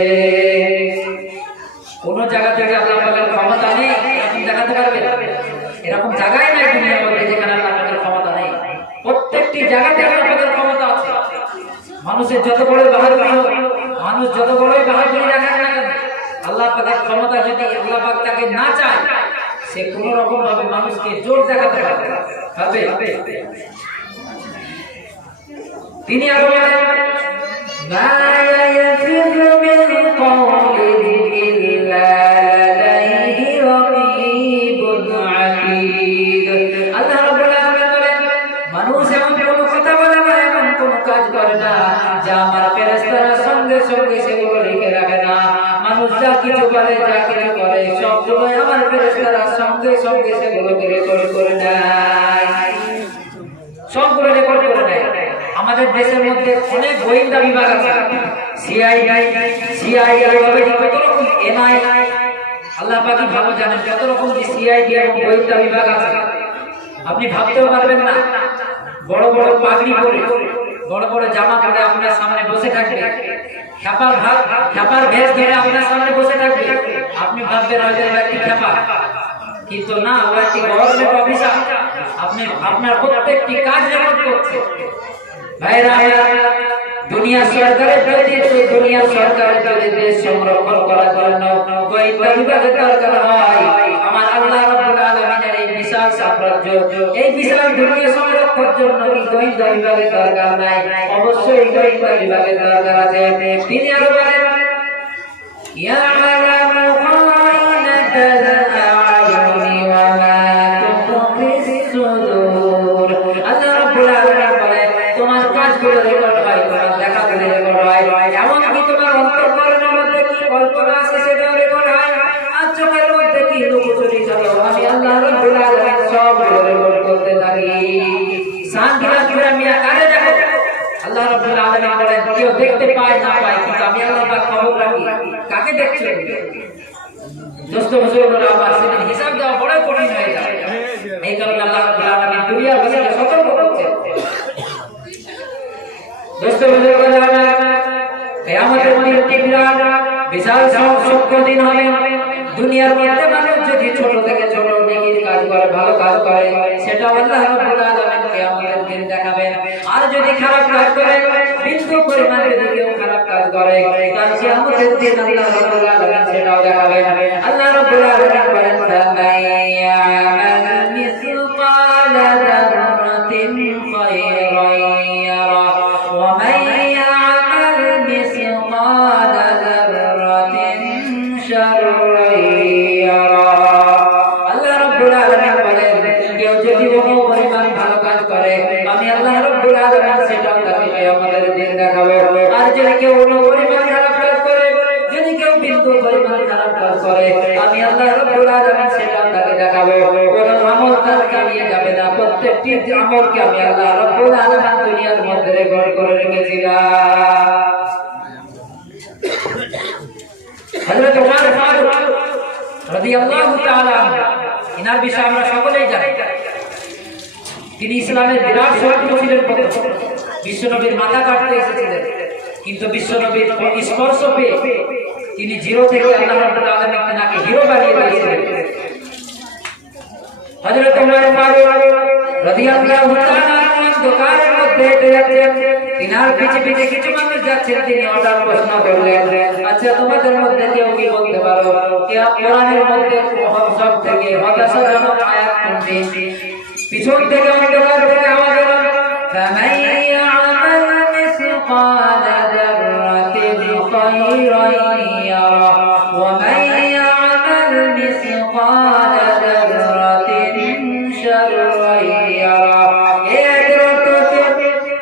কোন জায়গা থেকে আল্লাহ পাকের ক্ষমতা নেই এরকম দেখাতে পারবে? এরকম জায়গায় নাই দুনিয়ার মধ্যে যেখানে আল্লাহ পাকের ক্ষমতা নেই। প্রত্যেকটি জায়গাতে আল্লাহ পাকের ক্ষমতা আছে। মানুষের যত বড় বাহাদুরি হোক, মানুষ যত বড়ই বাহাদুরি রাখে না কেন, আল্লাহ পাকের ক্ষমতা যদি আল্লাহ পাক তাকে না চায়, সে কোন রকম ভাবে মানুষকে জোর দেখাতে পারবে। তিনি আরো বলেন মা ইয়াফিরু মিন কওলিন ইল্লা লাদাইহি রাকীবুন আতীদ। আল্লাহ রাব্বুল আলামিন বলেন মানুষ এমন কোন কথা বলে না, এমন কোন কাজ করে না যা আমার ফেরেশতারা সঙ্গে সঙ্গে সেগুলো লিখে রাখে না। মানুষ যা কিছু বলে, যা কিছু করে, সবগুলো আমার ফেরেশতারা সঙ্গে সঙ্গে সেগুলোকে রেকর্ড করে নেয়, সবগুলো রেকর্ড করে নেয়। আমাদের দেশের মধ্যে অনেক গোয়েন্দা বিভাগ আছে, সিআইডি কত রকম, এনআইএ, আল্লাহ পাকই ভালো জানেন কত রকম সিআইডি এবং গোয়েন্দা বিভাগ আছে। আপনি ভাবতেও পারবেন না, বড় বড় পাগড়ি পরে, বড় বড় জামা পরে আপনার সামনে বসে থাকবে, খ্যাপার ভেষ ধরে আপনার সামনে বসে থাকবে। আপনি ভাববেন হয়তো একটি খ্যাপা, কিন্তু না, ও একটি গভর্নমেন্ট অফিসার। আপনি আপনার প্রত্যেকটি কাজ রেকর্ড করছে। ভাইরা, দুনিয়া সরকারের যদি দেশ সংরক্ষণ করার জন্য গোয়েন্দা বিভাগের দরকার হয়, আমার আল্লাহ রাব্বুল আলামিনের এই বিশাল সাম্রাজ্য, এই বিশাল দুনিয়া সংরক্ষণের জন্য কি গোয়েন্দা বিভাগের দরকার নাই? অবশ্যই গোয়েন্দা বিভাগের দরকার আছে। তিনি আরো বলেন ইয়ালামু খায়িনাতাল আ'য়ুনি ওয়া মা তুখফিস সুদূর। আল্লাহ রাব্বুল আলামিন বলে তোমার কাজগুলো রেকর্ড হয়, তোমার দেখাগুলো রেকর্ড হয়, এমনকি তোমার অন্তঃকরণের মধ্যে কি কল্পনা আছে সেটাও রেকর্ড হয়, আর চোখের মধ্যে কি লুকোচুরি চলে আমি আল্লাহ রাব্বুল আলামিন সবগুলো রেকর্ড করতে থাকি। শান্তিরা পুরা মিয়া কারে দেখো, আল্লাহ রাব্বুল আলামিন বলেন কেউ দেখতে পায় না পায়, কিন্তু আমি আল্লাহ পাক খবর রাখি কাকে দেখছো। দোস্ত বুজুর্গরা, আমার সেদিন হিসাব দেওয়া বড় কঠিন হয়ে যায়। এই কারণে আল্লাহ রাব্বুল আলামিন দুনিয়ার বিষয়ে সতর্ক করছেন। দোস্ত বুজুর্গরা, কিয়ামতের দিন কি বিরাট বিশাল সূক্ষ্ম দিন হবে। দুনিয়ার মধ্যে মানুষ যদি ছোট থেকে ছোট নেকির কাজ করে, ভালো কাজ করে, সেটা আল্লাহ রাব্বুল আলামিন কিয়ামতের দিন দেখাবেন। আর যদি খারাপ কাজ করে, বিন্দু পরিমাণ যদি কেউ খারাপ কাজ করে, তাহলে কিয়ামতের দিন আল্লাহ রাব্বুল আলামিন সেটাও দেখাবেন। আল্লাহ রাব্বুল আলামিন বলেন ফামাইয়ামাল মিসকালা যাররাতিন খায়রান ইয়ারা ওয়া মাইয়ামাল মিসকালা যাররাতিন শাররান ইয়ারা। আল্লাহ রাব্বুল আলামিন বলেন কেউ যদি কোনো পরিমাণ ভালো কাজ করে, আমি আল্লাহ রাব্বুল আলামিন সেটাও তাকে কিয়ামতের দিন দেখাবো। আর যদি কেউ কোনো পরিমাণ খারাপ কাজ করে, যদি কেউ বিন্দু পরিমাণ খারাপ কাজ করে, আমি আল্লাহ রাব্বুল আলামিন সেটাও তাকে দেখাবো। কোনো আমল তার কামিয়ে যাবে না, প্রত্যেকটি আমলকে আমি আল্লাহ রাব্বুল আলামিন দুনিয়ার মধ্যে রেকর্ড করে রেখেছিলাম। হযরত ওমর ফারুক রাদিয়াল্লাহু তাআলা ইনার বিষয়ে আমরা সকলেই জানি। তিনি ইসলামের বিরাট শত্রু ছিলেন। বিশ্বনবীর মাথা কাটতে এসেছিলেন, কিন্তু বিশ্বনবীর স্পর্শ পেয়ে তিনি জিরো থেকে আল্লাহ রাব্বুল আলামিন তাকে হিরো বানিয়ে দিয়েছিলেন। হযরত ওমর ফারুক রাদিয়াল্লাহু তাআলা অন্ধকারের মধ্যে হেঁটে যাচ্ছেন, তিনার পিছে পিছে কিছু মানুষ যাচ্ছেন। তিনি হঠাৎ প্রশ্ন করলেন, আচ্ছা তোমাদের মধ্যে কেউ কি বলতে পারো কোরআনের মধ্যে সব থেকে হতাশাজনক আয়াত কোনটি? পিছন থেকে অন্ধকার থেকে আওয়াজ এলো, فَمَن يَعْمَلْ مِثْقَالَ ذَرَّةٍ خَيْرًا يَرَهُ وَمَن يَعْمَلْ مِثْقَالَ ذَرَّةٍ شَرًّا يَرَهُ। এই আয়াতের অর্থ হচ্ছে,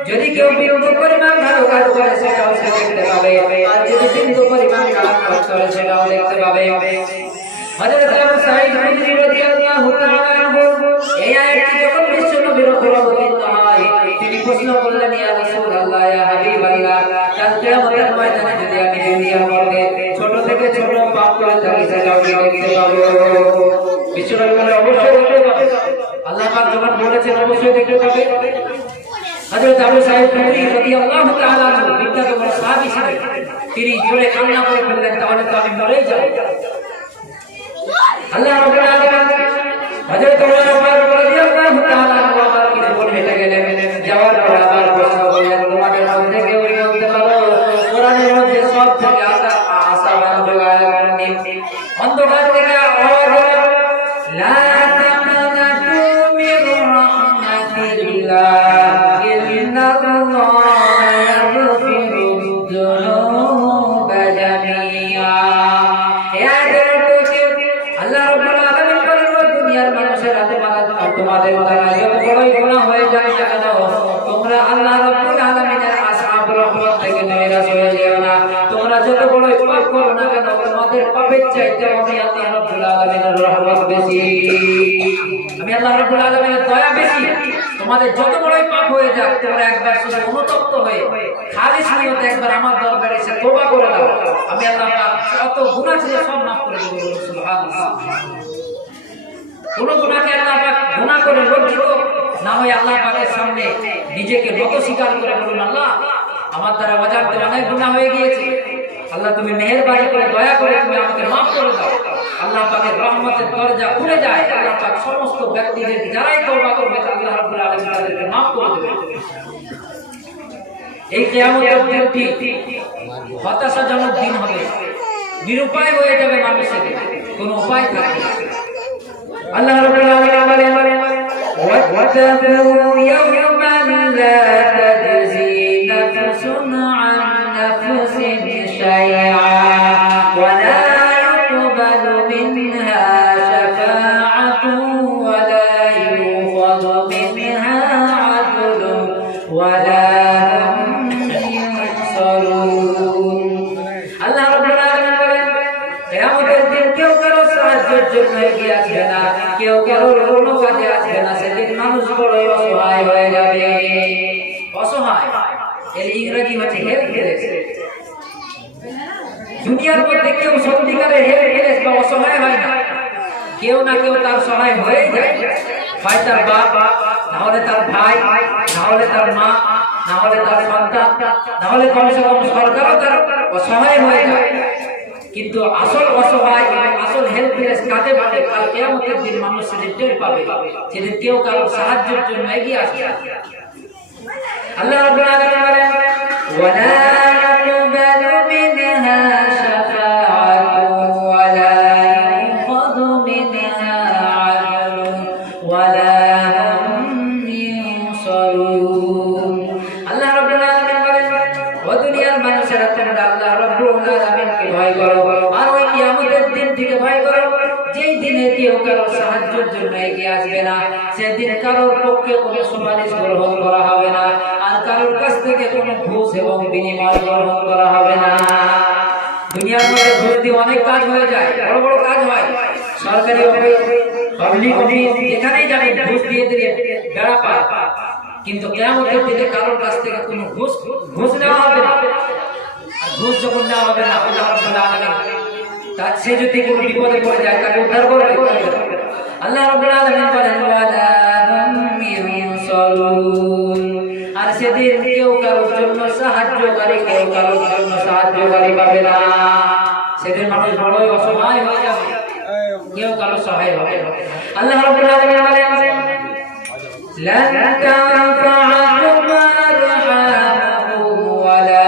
যদি কেউ বিন্দু পরিমাণ ভালো কাজ করে সেটাও সে দেখতে পাবে, আর যদি বিন্দু পরিমাণ খারাপ কাজ করে সেটাও দেখতে পাবে। হযরত আবু সাঈদ খুদরি রাদিয়াল্লাহু তাআলা আনহু এই আয়াতটি যখন বিশ্বনবীর উপর অবতীর্ণ হয়, তিনি প্রশ্ন করলেন, ইয়া রাসূলুল্লাহ, ইয়া হাবিবাল্লাহ, কাল কিয়ামতের ময়দানে যদি আমি দুনিয়ার মধ্যে ছোট থেকে ছোট পাপ করে থাকি সেটাও কি দেখতে পাবো? বিশ্বনবী বলেন, অবশ্যই দেখতে পাবে। আল্লাহ পাক যখন বলেছেন অবশ্যই দেখতে পাবে। হযরত আবু সাঈদ খুদরি রাদিয়াল্লাহু তাআলা আনহু বিখ্যাত বড় সাহাবী ছিলেন। তিনি জোরে কান্না করে ফেললেন, তাহলে তো আমি মরেই যাব। আল্লাহ রাব্বুল আলামিন হযরত ওমর ফারুক রাদিয়াল্লাহু তাআলা আনহু আবার কিছু বলে হেঁটে গেলেন। যাওয়ার পর আবার প্রশ্ন করলেন, তোমাদের মধ্যে কেউ বলতে পারো কোরআনের মধ্যে সব থেকে আশাবাঞ্জক আয়াত কোনটি? অন্ধকার থেকে আওয়াজ এলো, লা তাকনাতু মির রাহমাতিল্লাহ ইন্নাল্লাহা ইয়াগফিরুয যুনুবা জামিআ। আল্লাহ রাব্বুল আলামিন বলেন, দুনিয়ার মানুষের হাতে তোমাদের দ্বারা যত বড়ই গুনাহ হয়ে যায় না কেন, তোমরা আল্লাহ রাব্বুল আলামিনের আসহাবুর রহমত থেকে নিরাশ হয়ে যেও না। তোমরা যত বড়ই পাপ করো না কেন, তোমাদের পাপের চাইতে আমি আল্লাহ রাব্বুল আলামিনের রহমত বেশি, আমি আল্লাহ রাব্বুল আলামিনের দয়া বেশি। তোমাদের যত বড়ই পাপ হয়ে যাক, তোমরা একবার শুধু অনুতপ্ত হয়ে খালিস নিয়তে একবার আমার দরবারে এসে তওবা করে দাও, আমি আল্লাহ পাক যত গুনাহ ছিল সব মাফ করে দেব। সুবহানাল্লাহ। কোন গুনাহকে আল্লাহ পাক গুনাহ করে লজ্জিত না হয়ে আল্লাহ পাকের সামনে নিজেকে নত স্বীকার করে বলুন, আল্লাহ আমার দ্বারা অজান্তে অনেক গুনাহ হয়ে গিয়েছে, আল্লাহ তুমি মেহেরবানি করে দয়া করে তুমি আমাকে মাফ করে দাও। আল্লাহ পাকের রহমতের দরজা খুলে যায়। আল্লাহ পাক সমস্ত ব্যক্তিদের যারাই তওবা করবে আল্লাহ রাব্বুল আলামিন তাদেরকে মাফ করে দেবেন। এই কিয়ামতের দিনটি হতাশাজনক দিন হবে, নিরুপায় হয়ে যাবে মানুষের, কোনো উপায় থাকবে না। আল্লাহ রাব্বুল আলামিন বলেন, ওয়াতাকু ইয়াওমান লা তাজজি নাফসুন আন নাফসিন শাইআ ওয়া লা ইউকবালু মিনহা শাফাআতুন ওয়া লা ইউখাযু মিনহা আদলুন ওয়া লা হুম ইউনসারুন। আল্লাহ রাব্বুল আলামিন বলেন, কিয়ামতের দিন কেউ কারো সাহায্যের জন্য এগিয়ে আসবে না, কেউ কারোর কোনো কাজে আসবে না। সেদিন মানুষ বড়ই অসহায় হয়ে যাবে। অসহায় এর ইংরেজি হচ্ছে হেল্পলেস। দুনিয়ার মধ্যে কেউ সত্যিকারের হেল্পলেস বা অসহায় হয় না, কেউ না কেউ তার সহায় হয়ে যায়। হয় তার বাপ, না হলে তার ভাই, না হলে তার মা, না হলে তার সন্তান, না হলে কমসে কম সরকারও তার অসহায় হয়ে যায়। কিন্তু আসল অসহায় এবং আসল হেল্পলেস কাকে বলে? কাল কিয়ামতের দিন মানুষ সেদিন টের পাবে, সেদিন কেউ কারো সাহায্যের জন্য এগিয়ে আসবে। আল্লাহ রাব্বুল আলামিন বলেন, ওয়ালা ইউকবালু মিনহা শাফাআতুন ওয়ালা ইউখাযু মিনহা আদলুন ওয়ালা হুম ইউনসারুন। আল্লাহ রাব্বুল আলামিন বলেন, ও দুনিয়ার মানুষেরা, তোমরা আল্লাহ রাব্বুল আলামিনকে ভয় করো আর ওই কিয়ামতের দিন থেকে ভয় করো, যেই দিনে কেউ কারো সাহায্যের জন্য এগিয়ে আসবে না, সেদিন কারোর পক্ষে কোনো সুপারিশ গ্রহণ করা হবে না, আর কারোর কাছ থেকে কোনো ঘুষ এবং বিনিময় গ্রহণ করা হবে না। দুনিয়ার মধ্যে ঘুষ দিয়ে অনেক কাজ হয়ে যায়, বড় বড় কাজ হয়, সরকারি অফিস, পাবলিক অফিস, যেখানেই যাবে ঘুষ দিয়ে দিয়ে বেড়া পার। কিন্তু কিয়ামতের দিনে কারোর কাছ থেকে কোনো ঘুষ নেওয়া হবে না। ঘুষ যখন নেওয়া হবে না, আল্লাহ রাব্বুল আলামিন তার সে যদি কোনো বিপদে পড়ে যায় তাকে উদ্ধার করবে। আল্লাহ রাব্বুল আলামিন বলেন ওয়ালা হুম ইউনসারুন, আর সেদিন কেউ কারোর জন্য সাহায্যকারী কেউ কারোর জন্য সাহায্যকারী পাবে না। সেদিন মানুষ বড়ই অসহায় হয়ে যাবে, কেউ কারো সহায় হবে না। আল্লাহ রাব্বুল আলামিন বলেন লান তানফা'কুম আরহামুকুম ওয়ালা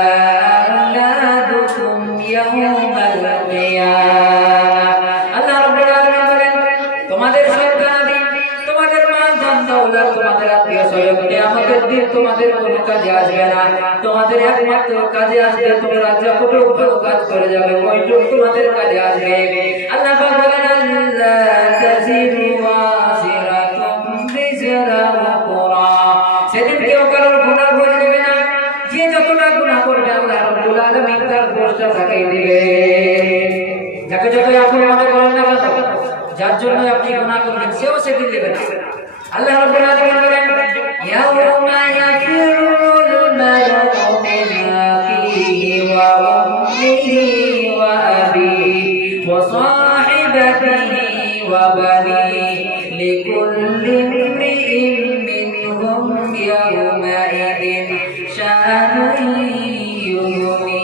আওলাদুকুম ইয়াওমাল কিয়ামাহ। আল্লাহ রাব্বুল আলামিন বলেন তোমাদের সন্তানাদি, তোমাদের মাল ধন দৌলত, তোমাদের আত্মীয়-স্বজন কিয়ামতের দিন তোমাদের কোনো কাজে আসবে না। তোমাদের একমাত্র কাজে আসবে তোমরা যতটুকু ভালো কাজ করে যাবে ওইটুকু তোমাদের কাজে আসবে। আল্লাহ পাক বলেন আল্লা তাজিরু ওয়াজিরাতুম বিজরা উখরা, সেদিন কেউ কারোর গুনাহ বোঝ নেবে না। যে যতটা গুনাহ করবে আল্লাহ রাব্বুল আলামিন তার বোঝটা তাকেই দিবে। যাকে যতই আপন মনে করেন না কেন, যার জন্য আপনি গুনাহ করবেন সেও সেদিন দেবে না। আল্লাহ রাব্বুল আলামিন বলেন ইয়াউমা ইয়াফিরুল মার'উ মিন আখিহি ওয়া উম্মিহি ওয়া আবিহি ওয়া সাহিবাতিহি ওয়া বানিহি লিকুল্লি ইমরিইন মিনহুম ইয়াউমাইদিন শাআনুন ইউগনি।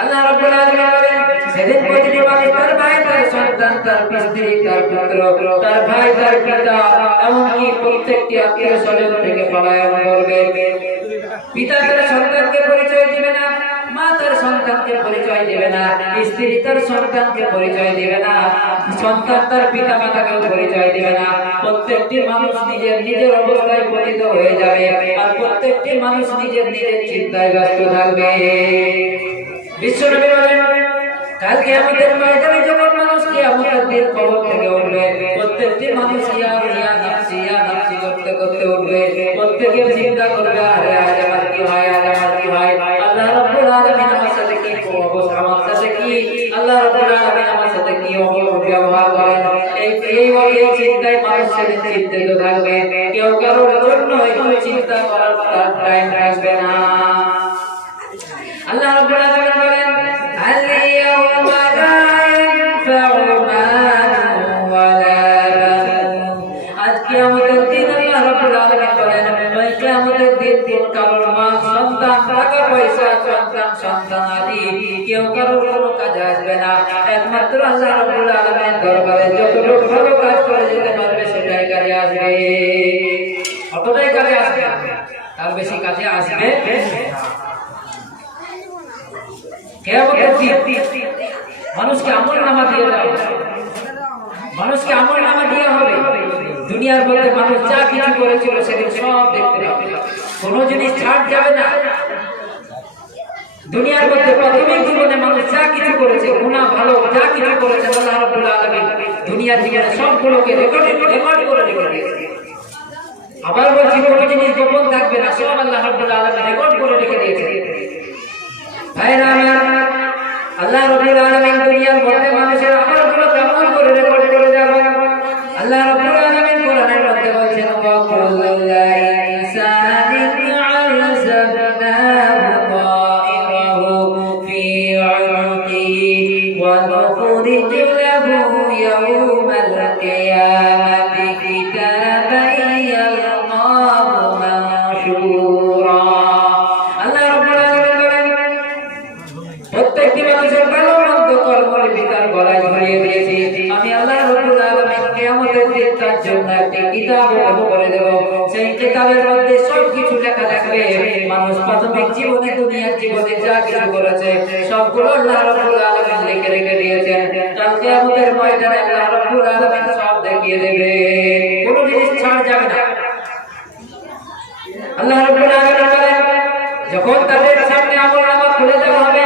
আল্লাহ রাব্বুল আলামিন বলেন সেদিন প্রতিটি মানুষ তার ভাই, তার সন্তান, তার স্ত্রী, তার পুত্র, তার ভাই, তার পিতা, এমনকি প্রত্যেকটি আত্মীয়-স্বজন থেকে পলায়ন করবে। পিতা তার সন্তানকে পরিচয় দিবে না, মা তার সন্তানকে পরিচয় দিবে না, স্ত্রী তার সন্তানকে পরিচয় দিবে না, সন্তান তার পিতা মাতাকে পরিচয় দিবে না। প্রত্যেকটি মানুষ নিজের নিজের অবস্থায় পতিত হয়ে যাবে, আর প্রত্যেকটি মানুষ নিজের নিজের চিন্তায় ব্যস্ত থাকবে। বিশ্বনবী বলেন কালকে আমাদের ময়দানে যখন মানুষ কিয়ামতের দিন কবর থেকে উঠবে, প্রত্যেকটি মানুষ ইয়া নাফসি করতে করতে উঠবে। প্রত্যেকে চিন্তা করবে আরে আজ আমার কি হয়, আজ আমার কি হয়, আল্লাহ রাব্বুল আলামিন আমার সাথে কি অবস্থা, আমার সাথে কি আল্লাহ রাব্বুল আলামিন আমার সাথে কি ব্যবহার করেন। এই চিন্তায় মানুষ সেদিন চিন্তিত থাকবে। কেউ কারোর জন্য একটু চিন্তা করার টাইম থাকবে না। আল্লাহ রাব্বুল আলামিন বলেন আল-ইয়াওমা লা ইয়ানফা'ু মালুন ওয়ালা বানুন, আজ কিয়ামতের দিন আল্লাহ রাব্বুল আলামিন বলেন ওই কিয়ামতের দিন কারোর মাল, সন্তান, টাকা পয়সা, সন্তান আদি কেউ কারোর কোনো কাজে আসবে না। একমাত্র আল্লাহ রাব্বুল আলামিন দরবারে যতটুকু ভালো কাজ করে যেতে পারবে সেটাই কাজে আসবে, অতটাই কাজে আসবে, তার বেশি কাজে আসবে। কিয়ামতের দিন মানুষকে আমলনামা দিয়ে দেওয়া হবে, মানুষকে আমলনামা দেওয়া হবে। দুনিয়ার মধ্যে মানুষ যা কিছু করেছিল সেদিন সব দেখতে পাবে, কোনো জিনিস ছাড় যাবে না। দুনিয়ার মধ্যে প্রাথমিক জীবনে মানুষ যা কিছু করেছে, গুনাহ ভালো যা কিছু করেছে আল্লাহ রাব্বুল আলামিন দুনিয়ার জীবনে সবগুলোকে রেকর্ড করে রেখেছে। আবার বলছি কোনো জিনিস গোপন থাকবে না, সব আল্লাহ রাব্বুল আলামিন রেকর্ড করে রেখে দিয়েছে। ভাইরা আমার, আল্লাহ রাব্বুল আলামিন দুনিয়ার মধ্যে মানুষের আমলগুলো কেমন করে রেকর্ড করে যাবে। আল্লাহ রাব্বুল আলামিন কোরআনের মধ্যে বলেছেন ওয়া কুল্লু ইনসানিন আলজামনাহু তায়রাহু ফি উনকিহি ওয়া নুখরিজু লাহু ইয়াওমাল কিয়ামাতি কিতাবান ইয়ালকাহু মানশুরা। আল্লাহ রাব্বুল আলামিন বলেন প্রত্যেকটি মানুষের ভালো মন্দ কর্মলিপি তার গলায় ধরিয়ে দিয়েছি আমি আল্লাহ রাব্বুল আলামিন। কিয়ামতের দিন তার জন্য একটি কিতাব বন্ধ করে দেব, সেই কিতাবের মধ্যে সবকিছু লেখা থাকবে। মানুষ প্রাথমিক জীবনে দুনিয়ার জীবনে যা কিছু করেছে সবগুলো আল্লাহ রাব্বুল আলামিন লিখে রেখে দিয়েছেন। কাল কিয়ামতের ময়দানে আল্লাহ রাব্বুল আলামিন সব দেখিয়ে দেবে, কোনো জিনিস ছাড় যাবে না। আল্লাহ রাব্বুল আলামিন বলেন যখন তাদের সামনে আমলনামা খুলে দেওয়া হবে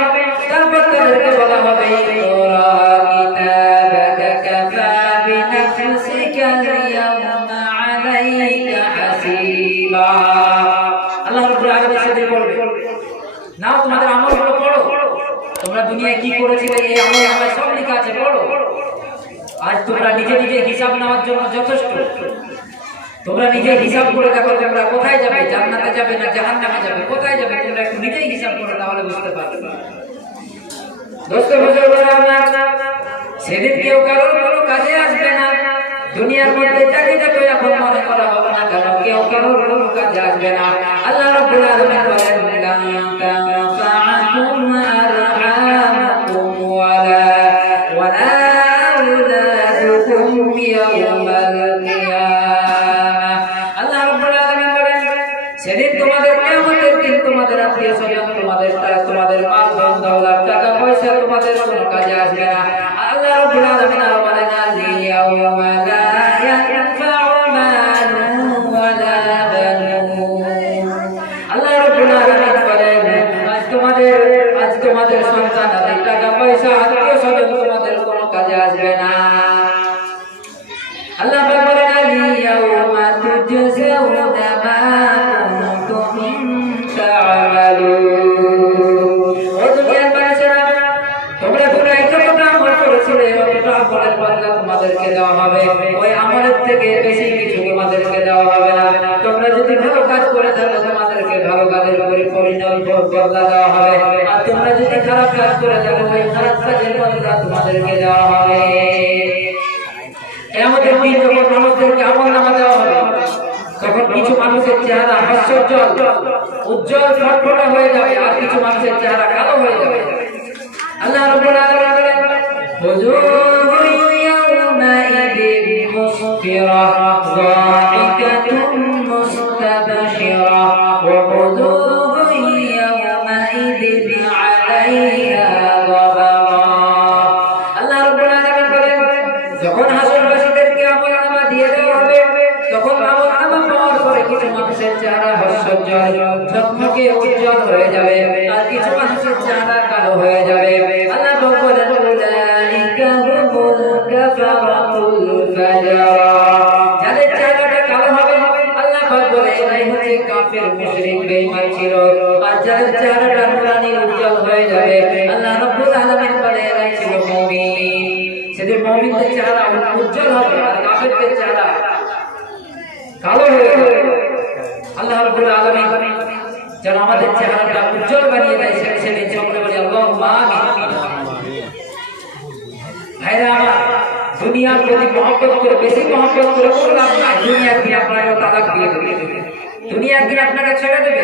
তারপর তাদেরকে বলা হবে ইকরা কিতাবাকা কাফা বিনাফসিকা আল-ইয়াওমা আলাইকা হাসিবা। আল্লাহ রাব্বুল আলামিন সেদিন বলবে নাও তোমাদের আমলগুলো পড়ো, তোমরা দুনিয়ায় কি করেছিলে এই আমলনামায় সব লেখা আছে, পড়ো। আজ তোমরা নিজে নিজে হিসাব নেওয়ার জন্য যথেষ্ট। তোমরা নিজে হিসাব করে দেখো তোমরা কোথায় যাবে, জান্নাতে যাবে না জাহান্নামে যাবে, কোথায় যাবে তোমরা একটু নিজেই হিসাব করো, তাহলে বুঝতে পারবে। দোস্ত বুজুর্গরা আমার, সেদিন কেউ কারোর কোনো কাজে আসবে না। দুনিয়ার মধ্যে যাকে যাকে এখন মনে করা হবে না কেন, কেউ কারোর কোনো কাজে আসবে না। আল্লাহ রাব্বুল আলামিন বলেন, লান তানফাআকুম আরহামুকুম ওয়ালা আওলাদুকুম ইয়াওমাল কিয়ামাহ। আল্লাহ রাব্বুল আলামিন বলেন, সেদিন তোমাদের কিয়ামতের দিন তোমাদের আত্মীয়-স্বজন, তোমাদের মাল ধন দৌলত, টাকা পয়সা তোমাদের কোনো কাজে আসবে না। আল্লাহ রাব্বুল আলামিন আরো বলেন, ইয়াউমা লা ইয়ানফাউ মালুন ওয়ালা বানুন। আল্লাহ রাব্বুল আলামিন বলেন, আজ তোমাদের সন্তান, টাকা পয়সা, আত্মীয়-স্বজন তোমাদের কোনো কাজে আসবে না। আল্লাহ পাক বলেন, ইয়াউমা তুজজাউনা মা কুনতুম তা'মালুন। ও দুনিয়ার মানুষেরা, তোমরা দুনিয়ায় যতটা আমল করেছিলে ততটা আমলের বদলা তোমাদেরকে দেওয়া হবে। ওই আমলের থেকে বেশি কিছু তোমাদেরকে দেওয়া হবে না। তোমরা যদি ভালো কাজ করে থাকো তোমাদেরকে ভালো কাজের উপরে পরিণাম বদলা দেওয়া হবে, আর তোমরা যদি খারাপ কাজ করে থাকো ওই খারাপ কাজের বদলা তোমাদেরকে দেওয়া হবে। আমাদের দিন যখন মানুষদেরকে আমলনামা দেওয়া হবে, তখন কিছু মানুষের চেহারা হাস্যোজ্জ্বল, উজ্জ্বল, ফটফটা হয়ে যাবে, আর কিছু মানুষের চেহারা কালো হয়ে যাবে। আল্লাহ রাব্বুল আলামিন বলেন, ওয়াজুহু ইয়াওমাইদিন মুসফিরা যাহিকাতুন মুস্তাবশিরা ওয়া ওয়াজুহু ইয়াওমাইদিন আলাইহা গাবারা। আল্লাহ রাব্বুল আলামিন বলেন, যখন হাসরবাসীদেরকে আমলনামা দিয়ে দেওয়া হবে, তখন আমলনামা পাওয়ার পরে কিছু মানুষের চেহারা হাস্যোজ্জ্বল, ঝকঝকে উজ্জ্বল হয়ে যাবে, আর কিছু মানুষের চেহারা কালো হয়ে যাবে। আল্লাহ বলেন, উলাইকা হুমুল কাফারাতুল ফাজারা। যাদের চেহারাটা কালো হবে, আল্লাহ বলে এরাই হচ্ছে কাফির, মুশরিক, বেঈমান ছিল। আর যাদের চেহারাটা নুরানি উজ্জ্বল হয়ে যাবে, আল্লাহ রাব্বুল আলামিন বলে এরাই ছিল মুমিন। সেদিন মুমিনদের চেহারা উজ্জ্বল হবে, আর কাফেরদের চেহারা কালো হয়ে যাবে। আল্লাহ রাব্বুল আলামিন যেন আমাদের চেহারাটা উজ্জ্বল বানিয়ে দেয়, সেদিন সকলে বলি আল্লাহুম্মা আমিন। ভাইরা আমার, দুনিয়ার প্রতি মহব্বত করে, বেশি মহব্বত করে বললাম না, দুনিয়ার দিন আপনাকে তালাক দিয়ে দেবে, দুনিয়ার দিন আপনাকে ছেড়ে দেবে।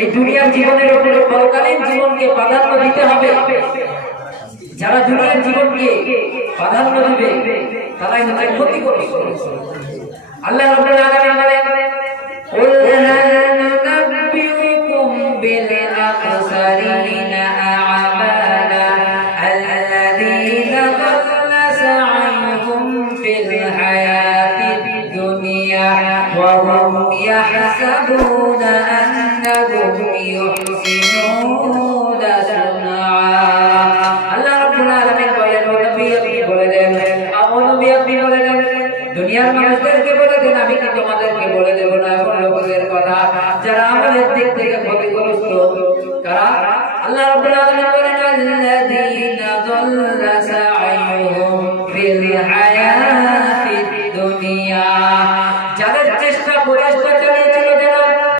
এই দুনিয়ার জীবনের উপরে পরকালীন জীবনকে প্রাধান্য দিতে হবে। যারা দুনিয়ার জীবনকে প্রাধান্য দিবে তারাই হচ্ছে ক্ষতি করবে। আল্লাহ রাব্বুল আলামিন বলেন, কুল হাল নুনাব্বিউকুম বিল আখসারিনা আ'মালা আল্লাযীনা দাল্লা সা'য়ুহুম ফিল হায়াতিদ দুনিয়া ওয়া হুম ইয়াহসাবুনা আন্নাহুম ইউহসিনুনা সুনআ। আল্লাহ রাব্বুল আলামিন বলেন, ও নবী আপনি বলে দেন, দুনিয়ার মানুষদেরকে বলে দেন, আমি কি তোমাদেরকে বলে দেব না এমন লোকদের কথা যারা আমাদের দিক থেকে